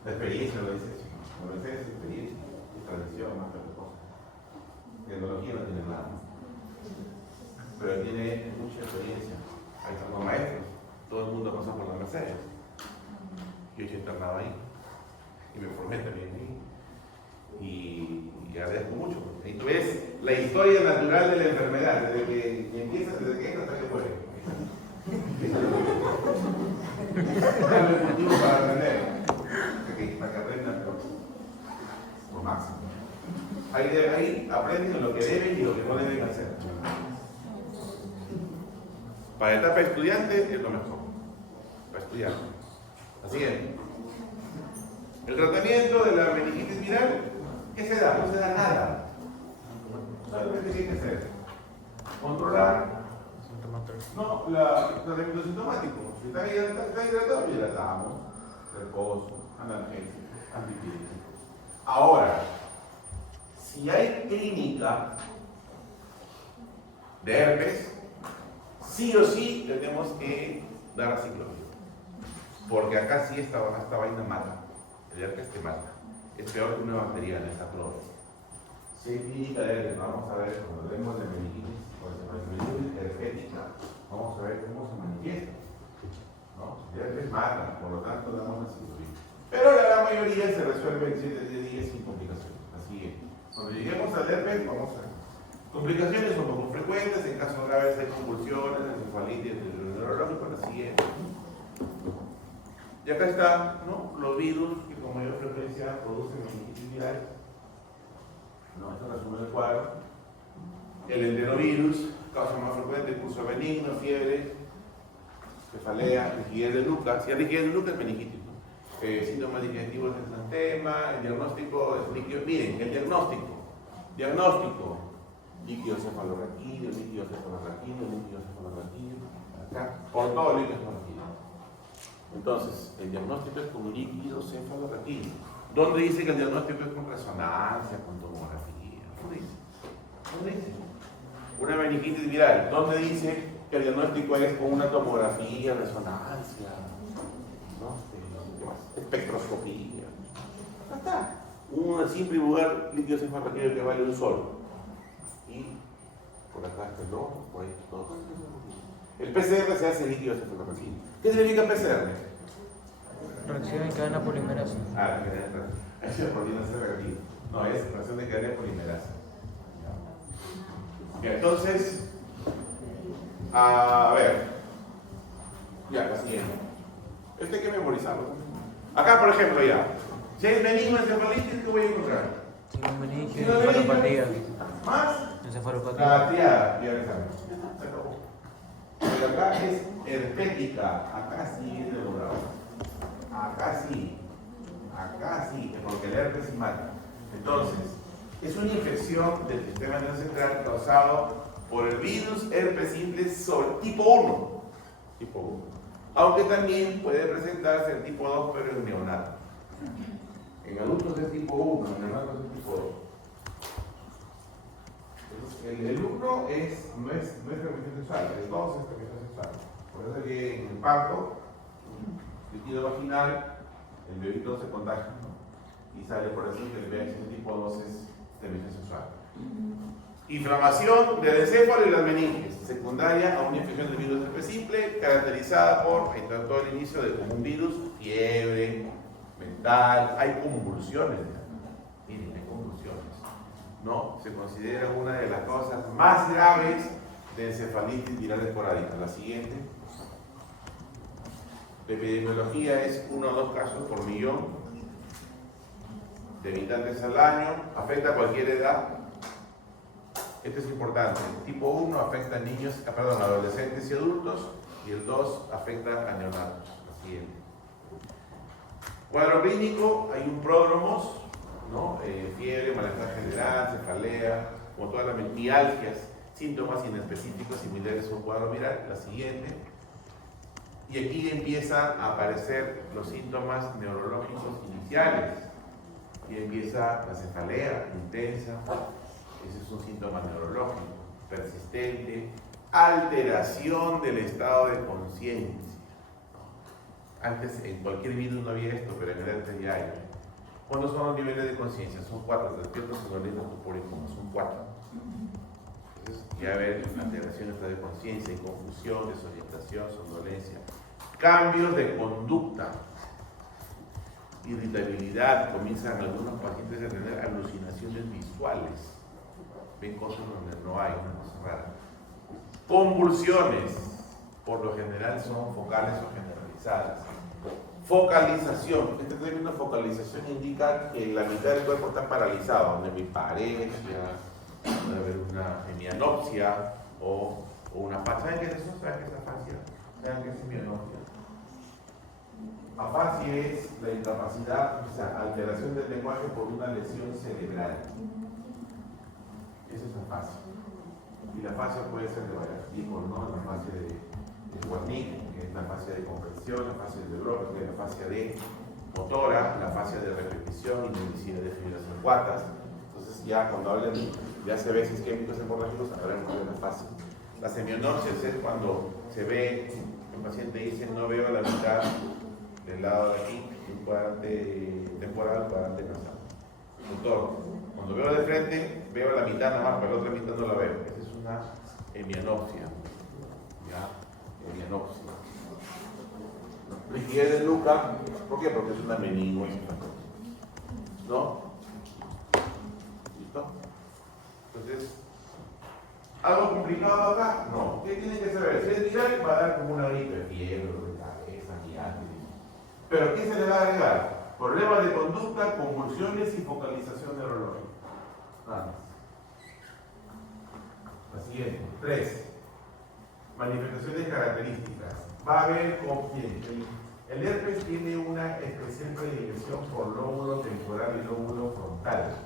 La experiencia lo dice eso. La Mercedes es experiencia, es tradición, más que otra cosa. Tecnología no tiene nada, pero tiene mucha experiencia. Ahí están los maestros, todo el mundo pasó por la Mercedes. Yo he internado ahí y me formé también ahí. Y agradezco mucho. Ahí tú ves la historia natural de la enfermedad, desde que empieza, desde que entra hasta que muere. Dale el motivo para aprender, para que aprendan lo máximo. Ahí aprenden lo que deben y lo que no deben hacer. Para la etapa de estudiante es lo mejor. Para estudiar. Así es. El tratamiento de la meningitis viral, ¿qué se da? No se da nada. Solamente ¿qué hay que hacer? Controlar. No, el tratamiento sintomático. Si está hidratado, hidratamos. Reposo, analgésico, antipirético. Ahora, si hay clínica de herpes, sí o sí tenemos que dar aciclovir. Porque acá sí esta vaina mata. El herpes te mata. Es peor que una bacteriana, esa flor. Si hay clínica de herpes, vamos a ver cuando vemos de meningitis, meningitis herpética, vamos a ver cómo se manifiesta. ¿No? El herpes mata, por lo tanto damos aciclovir. Pero la gran mayoría se resuelve en 7 días sin complicaciones. Así es. Cuando lleguemos al herpes, vamos a ver. Complicaciones son poco frecuentes, en casos graves hay convulsiones, encefalitis, neurológico, la siguiente. Y acá está, ¿no? Los virus que con mayor frecuencia producen meningitis viral. ¿No? Esto resume el cuadro. El enterovirus, causa más frecuente, curso benigno, fiebre, cefalea, rigidez de nuca. Si hay rigidez de nuca es meningitis. Síntomas digestivos de exantema, el diagnóstico es líquido. Miren, el diagnóstico, líquido cefalorraquídeo, líquido cefalorraquídeo, acá, por todo líquido cefalorraquídeo. Entonces, el diagnóstico es con líquido cefalorraquídeo. ¿Dónde dice que el diagnóstico es con resonancia, con tomografía? ¿Dónde dice? ¿Dónde dice? Una meningitis viral. ¿Dónde dice que el diagnóstico es con una tomografía, resonancia, ¿no? ¿Qué más? Espectroscopía? Ya está. Un simple y vulgar líquido cefalorraquídeo que vale un sol. Y por acá está el ojo, por ahí todo. El PCR se hace líquido cefalorraquídeo. ¿Qué significa PCR? Reacción en cadena polimerasa. Ah, cadena polimerasa reactiva. No, es reacción de cadena polimerasa. Ya, entonces, a ver. Ya, la siguiente. Este hay que memorizarlo. Acá, por ejemplo, ya. Si es benigno encefalitis, ¿qué voy a encontrar? Pseudomeningia, encefalopatía. ¿Más? Encefalopatía. La triada, ya examen. Se acabó. Pero acá es herpética. Acá sí es de logrado. Acá sí, porque el herpes mata. Entonces, es una infección del sistema nervioso central causado por el virus herpes simple tipo 1. Tipo 1. Aunque también puede presentarse el tipo 2, pero en neonato. En adultos es tipo 1, en neonatos es tipo 2. Entonces, el 1 no es transmisión sexual, el 2 es transmisión sexual. Por eso es que en el parto, líquido vaginal, el bebito se contagia, ¿no? Y sale por eso que el VIH tipo 2 es transmisión sexual. Inflamación del encéfalo y las meninges, secundaria a una infección del virus herpes simple, caracterizada por, ahí está todo el inicio de como un virus, fiebre, mental, hay convulsiones, miren, hay convulsiones, ¿no? Se considera una de las causas más graves de encefalitis viral esporádica. La siguiente. La epidemiología es 1 o 2 casos por millón de habitantes al año, afecta a cualquier edad. Esto es importante. El tipo 1 afecta a niños, adolescentes y adultos, y el 2 afecta a neonatos. La siguiente. Cuadro clínico, hay un pródromos, ¿no? Fiebre, malestar general, cefalea, como todas las mialgias, síntomas inespecíficos similares a un cuadro viral. La siguiente. Y aquí empiezan a aparecer los síntomas neurológicos iniciales. Y empieza la cefalea intensa. Ese es un síntoma neurológico persistente. Alteración del estado de conciencia. Antes en cualquier virus no había esto, pero en el herpes ya hay. ¿Cuántos son los niveles de conciencia? Son 4. Despiertos, somnolientos, torpor y coma. Son 4. Entonces ya ver alteraciones de conciencia, confusión, desorientación, somnolencia. Cambios de conducta, irritabilidad, comienzan algunos pacientes a tener alucinaciones visuales, ven cosas donde no hay, una cosa rara. Convulsiones, por lo general son focales o generalizadas. Focalización, este término focalización indica que la mitad del cuerpo está paralizado, donde mi parexia, puede haber una hemianopsia o una afasia. ¿Saben qué es eso? ¿Saben qué es afasia? ¿Saben qué es hemianopsia? Afasia es la incapacidad, o sea, alteración del lenguaje por una lesión cerebral. Eso es afasia. Y la afasia puede ser de varios tipos, ¿no? La afasia de Wernicke, que es la afasia de comprensión, la afasia de Broca, que es la afasia de motora, la afasia de repetición y de defibrilación cuatas. Entonces ya cuando hablan de ACVs isquémicos hemorrágicos, hablamos de la afasia. Las hemianopsias es cuando se ve, el paciente dice, no veo la mitad del lado de aquí, un cuadrante temporal, cuadrante nasal. Doctor, cuando veo de frente, veo la mitad nada más, pero la otra mitad no la veo. Esa es una hemianopsia. ¿Ya? Hemianopsia. Rigidez de nuca, ¿por qué? Porque es una meningosis. ¿No? ¿Listo? Entonces, ¿algo complicado acá? No. ¿Qué tiene que saber? Si es viral, va a dar como una gripe de fiebre, de cabeza, mialgia. Pero ¿qué se le va a agregar? Problemas de conducta, convulsiones y focalización neurológica. Nada más. La siguiente. 3. Manifestaciones características. Va a haber con quién. El herpes tiene una especial predilección por lóbulo temporal y lóbulo frontal.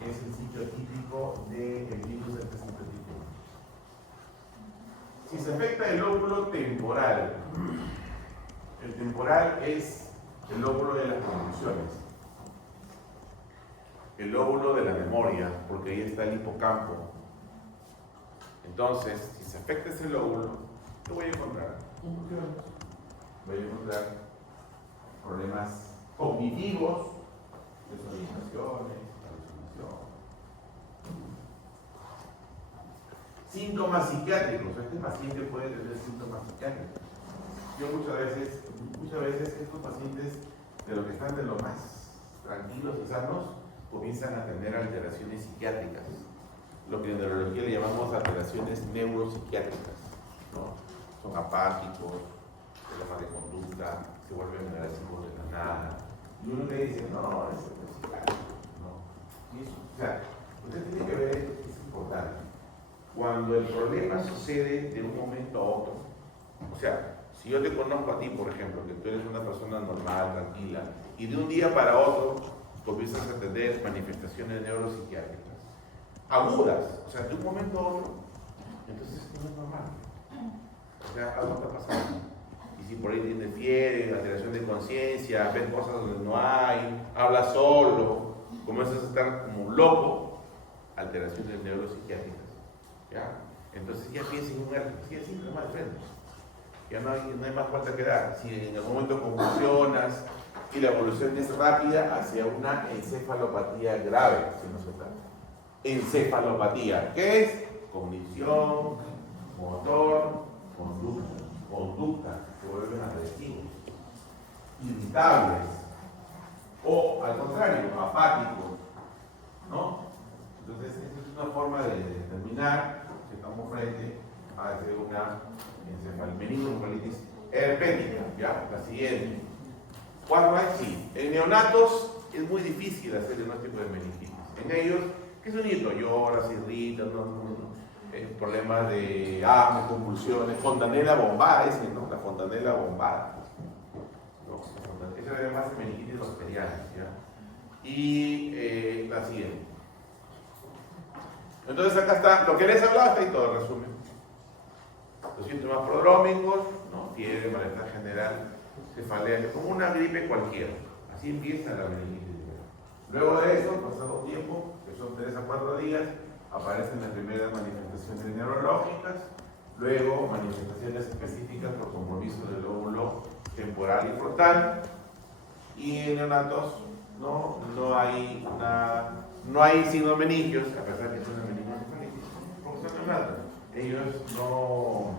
Es el sitio típico del virus herpes simple tipo 1. Si se afecta el lóbulo temporal, El temporal es el lóbulo de las convulsiones, el lóbulo de la memoria, porque ahí está el hipocampo. Entonces, si se afecta ese lóbulo, ¿qué voy a encontrar? Voy a encontrar problemas cognitivos, desorientaciones, alucinación, síntomas psiquiátricos. Este paciente puede tener síntomas psiquiátricos. Yo muchas veces estos pacientes, de los que están de lo más tranquilos y sanos, comienzan a tener alteraciones psiquiátricas, lo que en neurología le llamamos alteraciones neuropsiquiátricas, ¿no? Son apáticos, problemas de conducta, se vuelven agresivos de la nada. Y uno le dice, no, eso no es psiquiátrico, ¿no? O sea, usted tiene que ver, es importante, cuando el problema sucede de un momento a otro. O sea, si yo te conozco a ti, por ejemplo, que tú eres una persona normal, tranquila, y de un día para otro comienzas a tener manifestaciones neuropsiquiátricas agudas, o sea, de un momento a otro, entonces esto no es normal. O sea, algo está pasando. Y si por ahí tienes fiebre, alteración de conciencia, ves cosas donde no hay, hablas solo, comienzas a estar como loco, alteraciones neuropsiquiátricas. ¿Ya? Entonces ya piensa en un síntoma de frente. Ya no hay más vuelta que dar. Si en algún momento convulsionas y la evolución es rápida hacia una encefalopatía grave, si no se trata. Encefalopatía, ¿qué es? Cognición, motor, conducta, se vuelven agresivos, irritables, o al contrario, apáticos, ¿no? Entonces, esta es una forma de determinar que estamos frente a hacer una meningocolitis herpética, ¿ya? La siguiente. ¿Cuándo hay? Sí. En neonatos es muy difícil hacer diagnóstico de meningitis. En ellos, ¿qué sonito? Llora, se irrita, problemas de asma, convulsiones, fontanela bombada, ¿no? La fontanela bombada. ¿No? Esa es más meningitis bacteriana, ¿ya? Y la siguiente. Entonces acá está, lo que les hablaba está ahí todo el resumen. Los síntomas prodrómicos, ¿no? Fiebre, malestar general, cefalea, como una gripe cualquiera. Así empieza la meningitis. Luego de eso, pasado tiempo, que son 3 a 4 días, aparecen las primeras manifestaciones neurológicas, luego manifestaciones específicas por compromiso del lóbulo temporal y frontal, y en neonatos no hay signos meningios, a pesar de que es una meningocefalitis, porque son neonatos. Ellos no,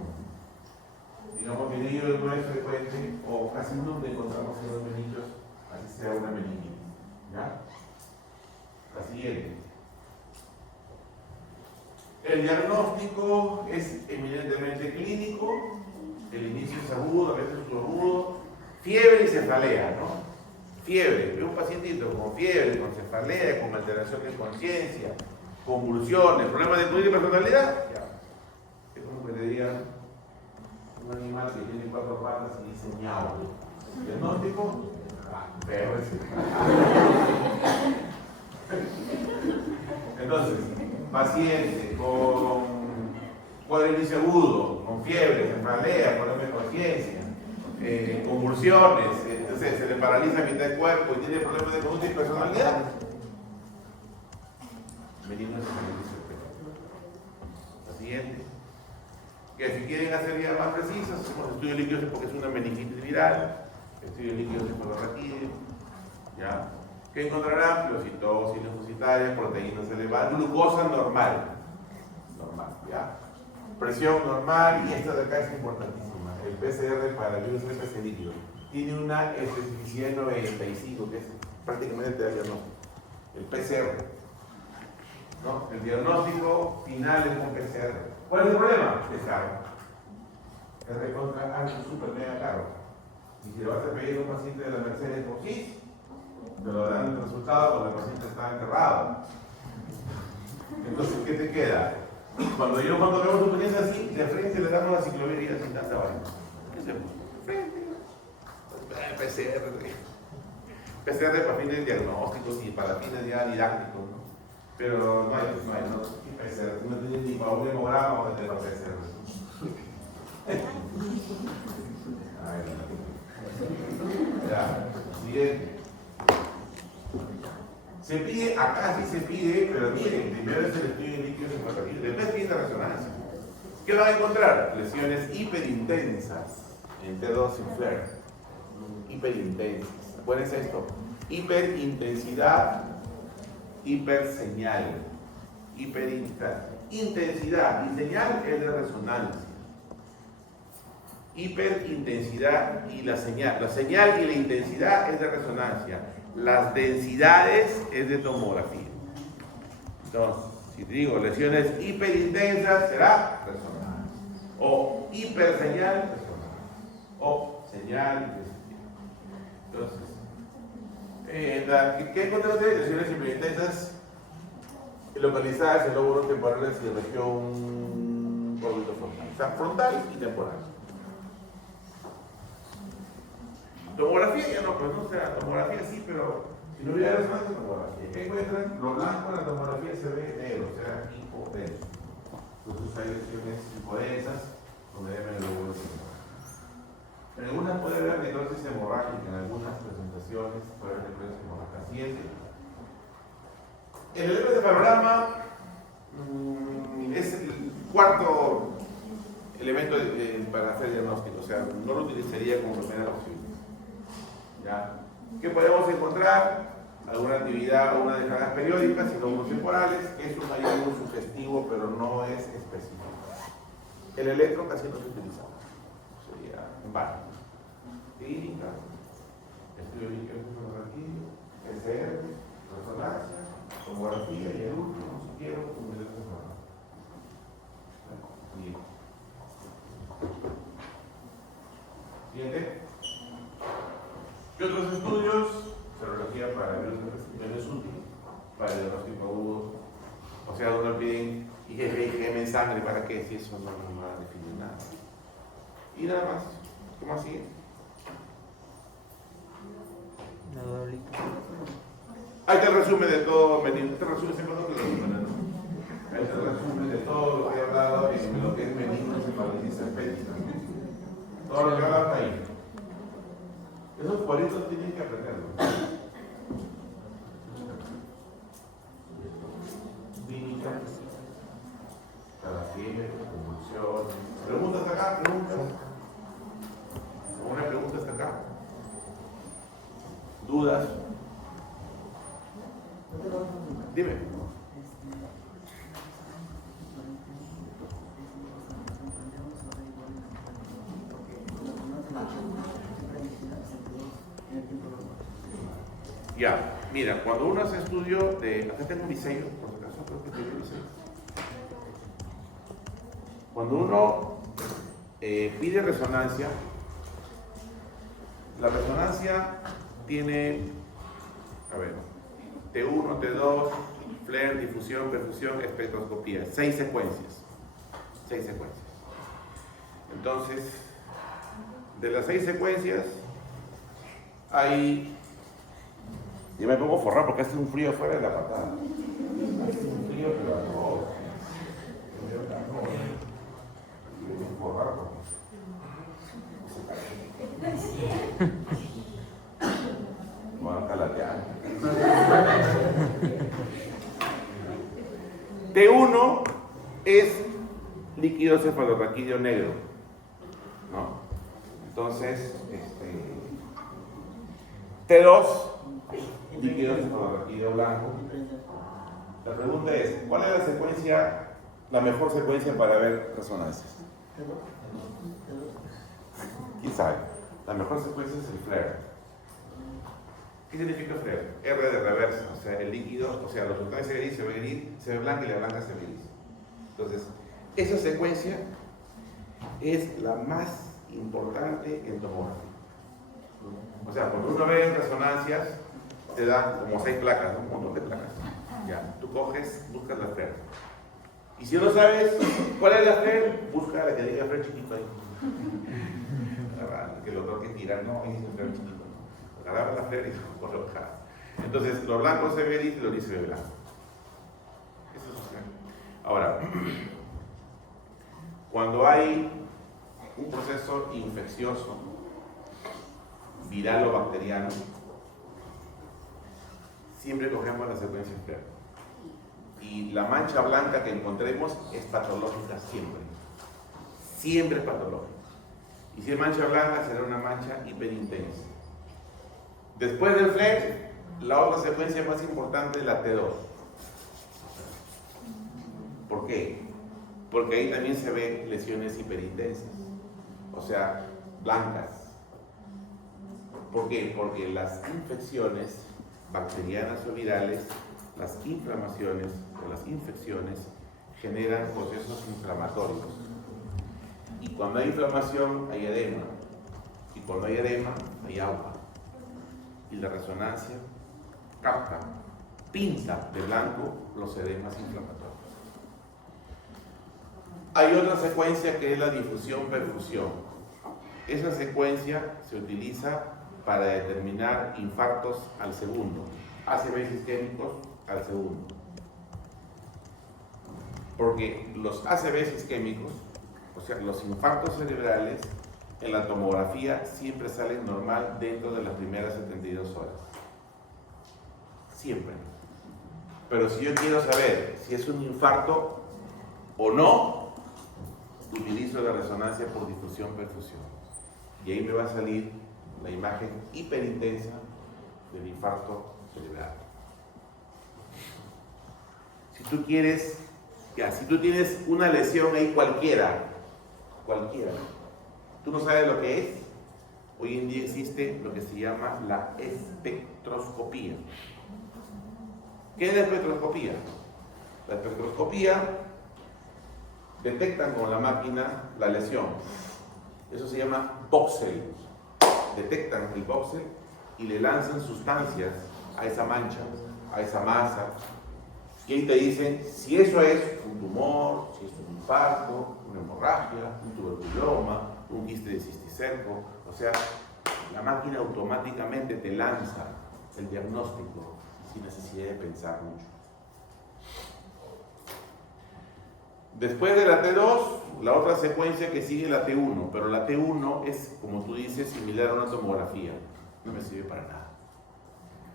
digamos que en ellos no es frecuente, o casi nunca encontramos signos meningios, así sea una meningitis. ¿Ya? La siguiente. El diagnóstico es eminentemente clínico, el inicio es agudo, a veces subagudo, fiebre y cefalea, ¿no? Fiebre, veo un pacientito con fiebre, con cefalea, con alteración de conciencia, convulsiones, problemas de equilibrio y personalidad. Ya. Es como que te digan un animal que tiene 4 patas y dice ñau. Diagnóstico, perro. Entonces, paciente con inicio agudo, con fiebre, cefalea, problemas de conciencia, convulsiones, entonces se le paraliza la mitad del cuerpo y tiene problemas de conducta y personalidad. Meningocefalitis herpética. La siguiente. Que si quieren hacer ya más precisas, hacemos estudios líquidos porque es una meningitis viral, estudios líquidos de cefalorraquídeo, ¿ya? Que encontrarán pleocitosis, linfocitaria, proteínas elevadas, glucosa normal, ¿ya? Presión normal, y esta de acá es importantísima, el PCR para el virus herpes líquido. Tiene una especificidad 95, que es prácticamente el diagnóstico. El PCR, ¿no? El diagnóstico final es un PCR. ¿Cuál es el problema? Es caro. Es recontra alto, súper mega caro. Y si le vas a pedir a un paciente de la Mercedes por CIS, te lo dan el resultado cuando el paciente está enterrado. Entonces, ¿qué te queda? Cuando vemos un paciente así, de frente le damos la ciclovirida sin tanta vaina. ¿Qué hacemos? De frente. PCR para fines diagnósticos y para fines ya didácticos, ¿no? Pero no hay PCR. No tienes ni para un hemograma o para PCR. Se pide, acá sí se pide, pero miren, primero es el estudio de líquidos cefalorraquídeos, después pide la resonancia. ¿Qué van a encontrar? Lesiones hiperintensas en T2 sin flare. Hiperintensas. Acuérdense esto. Hiperintensidad, hiperseñal. Hiperintensidad. Intensidad y señal es de resonancia. Hiperintensidad y la señal. La señal y la intensidad es de resonancia. Las densidades es de tomografía. Entonces, si te digo lesiones hiperintensas, será resonancia. O hiperseñal, resonancia. O señal, entonces, ¿qué encontraste? Lesiones hiperintensas localizadas en lóbulos temporales y región orbitofrontal. O sea, frontal y temporal. Tomografía ya no, pues no, o sea, tomografía sí, pero si no hubiera resonancia, tomografía. ¿Qué encuentran? Lo blanco en la tomografía se ve negro, o sea, hipodenso. Entonces hay lesiones hipodensas donde deben el lóbulo temporal. En algunas puede haber necrosis hemorrágica, en algunas presentaciones puede haber necrosis hemorrágica. Siguiente. El electroencefalograma es el cuarto elemento para hacer diagnóstico, o sea, no lo utilizaría como primera opción. ¿Ya? ¿Qué podemos encontrar? Alguna actividad o una descargas periódicas, lóbulos temporales, es un hallazgo sugestivo, pero no es específico. El electro casi no se utiliza, sería en vano. Clínica, estudio de líquidos cefalorraquídeos, PCR, resonancia, tomografía y el último, si quiero, un electroencefalograma. Siguiente. ¿Qué otros estudios? Serología para virus de infección es útil para el diagnóstico agudo. O sea, uno piden IgG en sangre, ¿para qué? Si eso no va a definir nada. Y nada más. ¿Qué más sigue? Ahí te resumen de todo, te resumen siempre lo que lo resumen. Ahí te resumen de todo lo que he hablado en lo que es meningoencefalitis herpética. Todo lo que hablaba ahí. Esos cuadritos tienen que aprenderlo. Clínica, cada fiebre, convulsiones. ¿Preguntas acá? ¿Preguntas? ¿Alguna pregunta hasta acá? ¿Dudas? Dime. Ya, mira, cuando uno hace estudio de... Acá tengo un diseño, por si acaso creo que tengo un diseño. Cuando uno pide resonancia, la resonancia tiene, a ver, T1, T2, flare, difusión, perfusión, espectroscopía. 6 secuencias. 6 secuencias. Entonces, de las 6 secuencias, hay... Yo me pongo forrado porque hace un frío fuera de la patada. Hace un frío, pero no. Yo me pongo forrado. Voy a calatear. T1 es líquido cefalorraquídeo negro, ¿no? Entonces, T2, líquido cefalorraquídeo blanco. La pregunta es, ¿cuál es la secuencia, la mejor secuencia para ver resonancias? ¿Quién sabe? La mejor secuencia es el flare. ¿Qué significa flare? R de reversa, o sea, el líquido, o sea, los resultados se ve blanca y la blanca se ve gris. Entonces, esa secuencia es la más importante en tomografía. O sea, cuando uno ve en resonancias, te dan como 6 placas, ¿no? Un montón de placas. Ya, tú coges, buscas la flare. Y si no sabes cuál es la flare, busca la que diga flare chiquito ahí. Que lo tengo que tirar, no, ahí dice flare chiquito. Agarra la flare y lo coloca. Entonces, lo blanco se ve gris y lo gris se ve blanco. Eso es flare. Ahora, cuando hay un proceso infeccioso, viral o bacteriano, siempre cogemos la secuencia Flair. Y la mancha blanca que encontremos es patológica siempre. Siempre es patológica. Y si es mancha blanca, será una mancha hiperintensa. Después del Flair, la otra secuencia más importante es la T2. ¿Por qué? Porque ahí también se ven lesiones hiperintensas, o sea, blancas. ¿Por qué? Porque las infecciones bacterianas o virales, las inflamaciones o las infecciones generan procesos inflamatorios. Y cuando hay inflamación hay edema. Y cuando hay edema hay agua. Y la resonancia capta, pinta de blanco los edemas inflamatorios. Hay otra secuencia que es la difusión-perfusión. Esa secuencia se utiliza para determinar infartos al segundo, ACVs isquémicos al segundo. Porque los ACVs isquémicos, o sea, los infartos cerebrales, en la tomografía siempre salen normal dentro de las primeras 72 horas. Siempre. Pero si yo quiero saber si es un infarto o no, utilizo la resonancia por difusión-perfusión. Y ahí me va a salir la imagen hiperintensa del infarto cerebral. Si tú quieres, si tú tienes una lesión ahí cualquiera, tú no sabes lo que es, hoy en día existe lo que se llama la espectroscopía. ¿Qué es la espectroscopía? La espectroscopía detectan con la máquina la lesión. Eso se llama voxel. Detectan el voxel y le lanzan sustancias a esa mancha, a esa masa. Y ahí te dicen si eso es un tumor, si es un infarto, una hemorragia, un tuberculoma, un quiste de cisticerco. O sea, la máquina automáticamente te lanza el diagnóstico sin necesidad de pensar mucho. Después de la T2, la otra secuencia que sigue es la T1, pero la T1 es, como tú dices, similar a una tomografía. No me sirve para nada.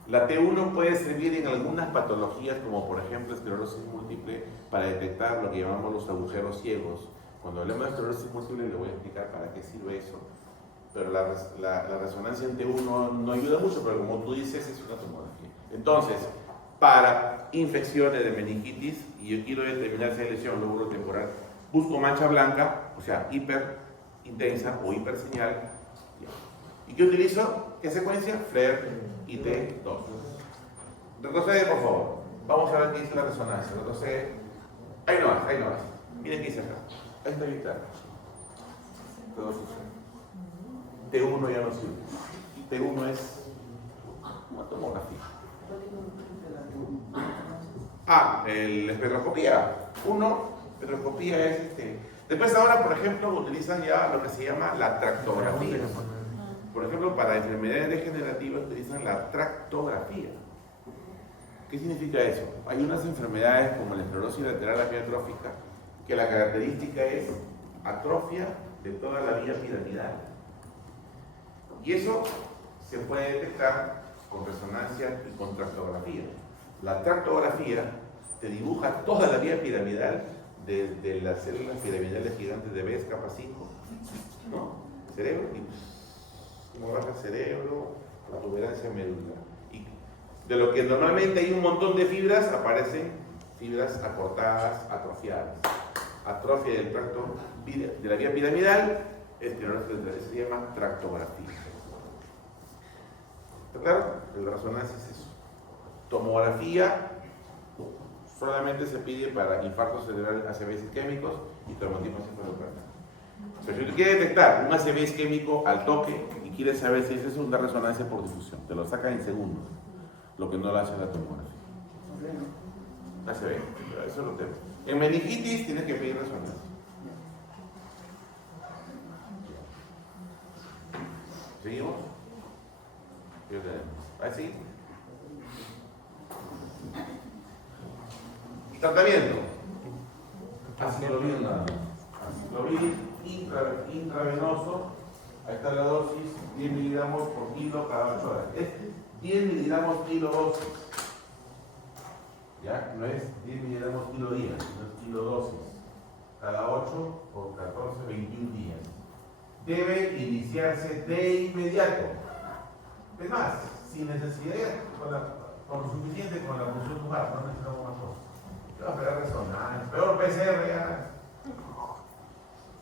La T1 puede servir en algunas patologías, como por ejemplo esclerosis múltiple, para detectar lo que llamamos los agujeros ciegos. Cuando hablemos de esclerosis múltiple le voy a explicar para qué sirve eso. Pero la resonancia en T1 no ayuda mucho, pero como tú dices, es una tomografía. Entonces, para infecciones de meningitis, y yo quiero determinar si hay lesión lóbulo temporal, busco mancha blanca, o sea, hiper intensa o hiperseñal. ¿Y qué utilizo? ¿Qué secuencia? Flair y T2. Retrocede, por favor. Vamos a ver qué dice la resonancia. Retrocede. Ahí no vas. Miren qué dice acá. Ahí está bien claro. T1 ya no sirve. T1 es una tomografía. La espectroscopía. Espectroscopía es Después ahora, por ejemplo, utilizan ya lo que se llama la tractografía. Por ejemplo, para enfermedades degenerativas utilizan la tractografía. ¿Qué significa eso? Hay unas enfermedades como la esclerosis lateral amiotrófica que la característica es atrofia de toda la vía piramidal. Y eso se puede detectar con resonancia y con tractografía. La tractografía te dibuja toda la vía piramidal desde las células piramidales gigantes de Bess, capa 5, ¿no? Cerebro, y cómo baja el cerebro, protuberancia medular. Y de lo que normalmente hay un montón de fibras, aparecen fibras acortadas, atrofiadas. Atrofia del tracto de la vía piramidal, se llama tractografía. ¿Está claro? La resonancia es eso. Tomografía solamente se pide para infartos cerebrales, ACVs isquémicos y traumatismo encefalocraniano. Pero si tú quieres detectar un ACV isquémico al toque y quieres saber si es una resonancia por difusión, te lo saca en segundos, lo que no lo hace la tomografía. ACV, pero eso lo tengo. En meningitis tienes que pedir resonancia. ¿Seguimos? ¿Así? Tratamiento. Aciclovir nada más. Aciclovir intravenoso. Ahí está la dosis, 10 miligramos por kilo cada 8 horas. Es 10 miligramos kilo dosis. ¿Ya? No es 10 miligramos kilo día, no es kilo dosis. Cada 8 por 14, 21 días. Debe iniciarse de inmediato. Es más, sin necesidad, con lo suficiente con la función lumbar, no necesitamos más cosas. Va a esperar resonancia, peor PCR ya.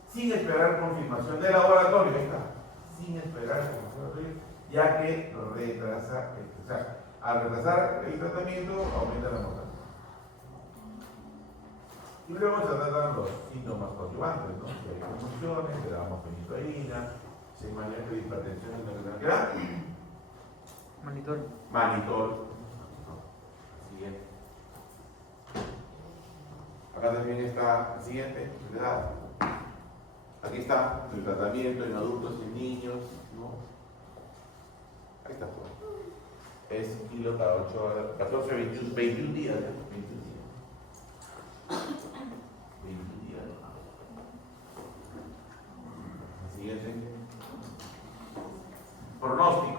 Sin esperar confirmación de laboratorio, ahí está. Sin esperar confirmación de laboratorio, ya que retrasa, o sea, al retrasar el tratamiento aumenta la mortalidad. Y luego se tratan los síntomas coadyuvantes, ¿no? Si hay convulsiones, le damos fenitoína, se maneja la hipertensión endocrina. Manitol. Manitol. Siguiente. Acá también está el siguiente, ¿verdad? Aquí está el tratamiento en adultos y en niños, ¿no? Ahí está todo. Es kilo cada 8 horas, 14, 21 días, ¿no? 21 días. 21 días. Siguiente. Pronóstico.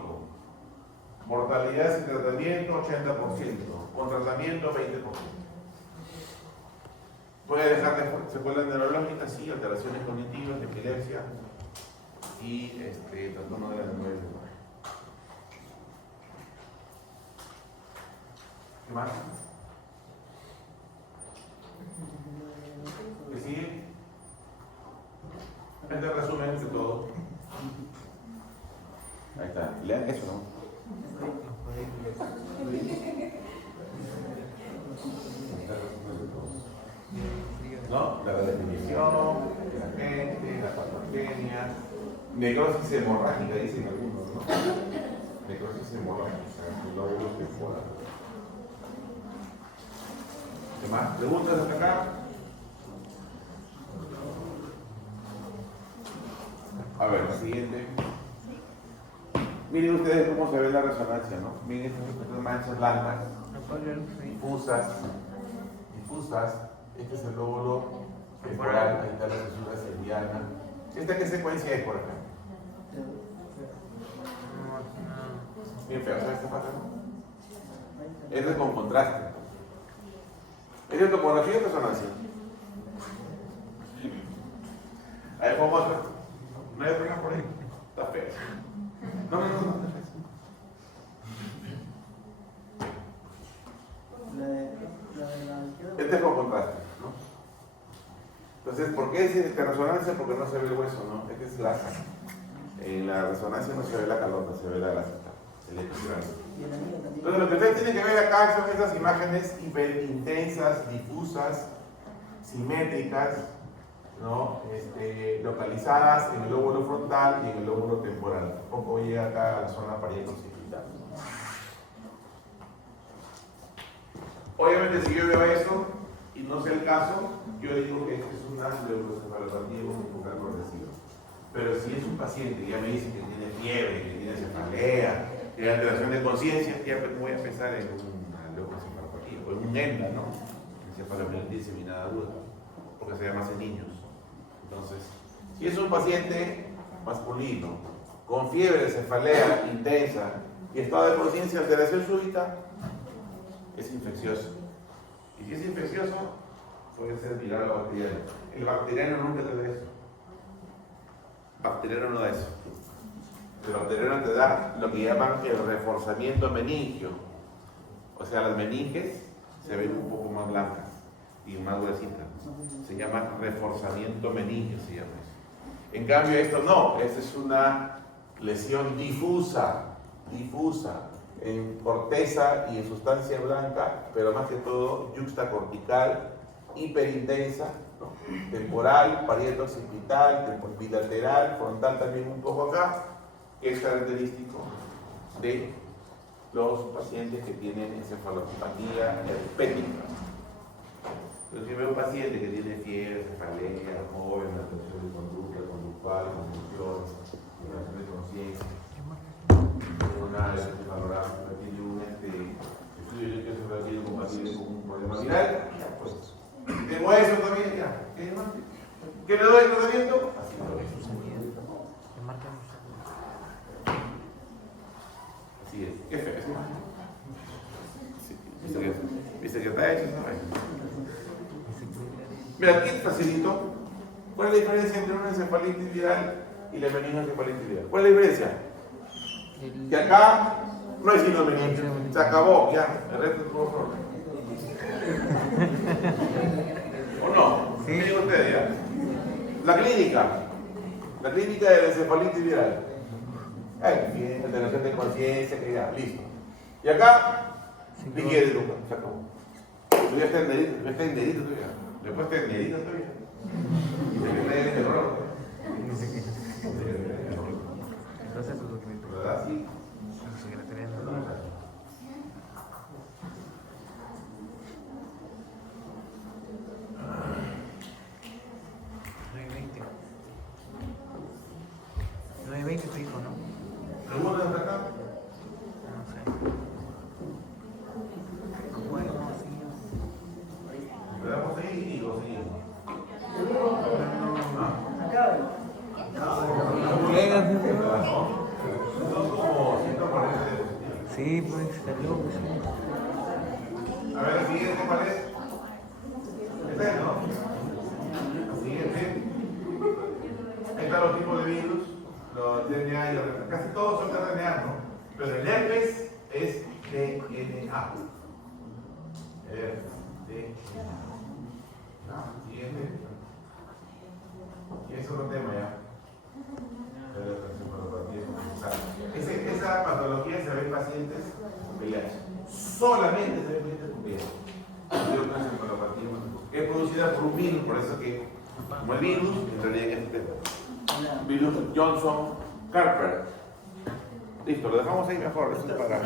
Mortalidad sin tratamiento 80%, con tratamiento 20%. Puede dejar secuelas neurológicas, sí, alteraciones cognitivas, epilepsia y trastorno de la memoria. ¿Qué más? ¿Qué sigue? Este resumen de todo. Ahí está. Lean eso, ¿no? ¿No? La definición, el agente, la patogenia, necrosis hemorrágica, dicen algunos, ¿no? Necrosis hemorrágica, el lóbulo temporal. ¿Qué más? ¿Preguntas hasta acá? A ver, siguiente. Miren ustedes cómo se ve la resonancia, ¿no? Miren estas manchas blancas, difusas. Este es el lóbulo temporal, ahí está la cesura cerviana. ¿Esta qué secuencia es por acá? Bien feo, ¿sabes qué pasa? Es con contraste. ¿Es de topografía o resonancia? A ver, vamos a ver. ¿No hay otra por ahí? Está feo. No. Este es con contraste, ¿no? Entonces, ¿por qué es resonancia? Porque no se ve el hueso, ¿no? Este es grasa. En la resonancia no se ve la calota, se ve la grasita, el epidural. Entonces, lo que ustedes tienen que ver acá son estas imágenes hiperintensas, difusas, simétricas, ¿no? Localizadas en el lóbulo frontal y en el lóbulo temporal. Tampoco llega acá a la zona parieto-occipital. Obviamente, si yo veo esto y no sé el caso, yo digo que esto es una leucocefalopatía focal progresiva. Pero si es un paciente que ya me dice que tiene fiebre, que tiene cefalea, que tiene alteración de conciencia, ya voy a pensar en una leucocefalopatía o en un ENDA, ¿no? Encefalomelitis diseminada aguda, porque se llama en niños. Entonces, si es un paciente masculino con fiebre, cefalea intensa y estado de conciencia, alteración súbita, es infeccioso. Y si es infeccioso, puede ser viral o bacteriano. El bacteriano nunca te da eso. Bacteriano no da eso. El bacteriano te da lo que llaman el reforzamiento meningio. O sea, las meninges se ven un poco más blancas y más gruesitas. Se llama reforzamiento meningio, se llama eso. En cambio, esto no. Esta es una lesión difusa en corteza y en sustancia blanca, pero más que todo yuxtacortical, hiperintensa, ¿no? Temporal, parieto-occipital, bilateral, frontal también un poco acá, que es característico de los pacientes que tienen encefalopatía herpética. Entonces, si veo un paciente que tiene fiebre, cefalea, joven, alteración de conducta conductual, convulsiones, alteración de conciencia, una encefalograma, tiene un estudio de encefalograma compatible con un problema viral, pues tengo eso también, ya. ¿Qué le doy el tratamiento? Así lo ves. Así es. Qué feo, ¿sí? Dice que está está hecho esa vaina. Mira, aquí es facilito. ¿Cuál es la diferencia entre una encefalitis viral y la meningoencefalitis viral? ¿Cuál es la diferencia? Que acá no hay signo de meningo. Se acabó, ya. El resto es todo problema. ¿O no? Sí. ¿Qué digo ustedes ya? La clínica de la encefalitis viral. Ay, alteración de conciencia, que ya, listo. Y acá, liquidez, Lucas, se acabó. Tú ya estás enderito todavía. Después estás enderito todavía. Y se queda en el error. Entonces, su documento. ¿Verdad? Sí. Te dijo, ¿no? ¿Alguno de acá? No sé. Bueno, sí. Le damos ahí y lo seguimos. Son como 140 diapositivas. Sí, pues, está loco. A ver, el siguiente, ¿cuál es? Este, ¿no? El siguiente. Ahí están los tipos de virus, los DNA y los RNA. Casi todos son de RNA, ¿no? Pero el herpes es DNA. Siguiente. Y es otro tema ya. Esa patología se ve en pacientes con VIH. Solamente se ve en pacientes con VIH. Es producida por un virus, por eso que, como el virus, en realidad es este virus Johnson Carter. Listo, lo dejamos ahí mejor, eso es para.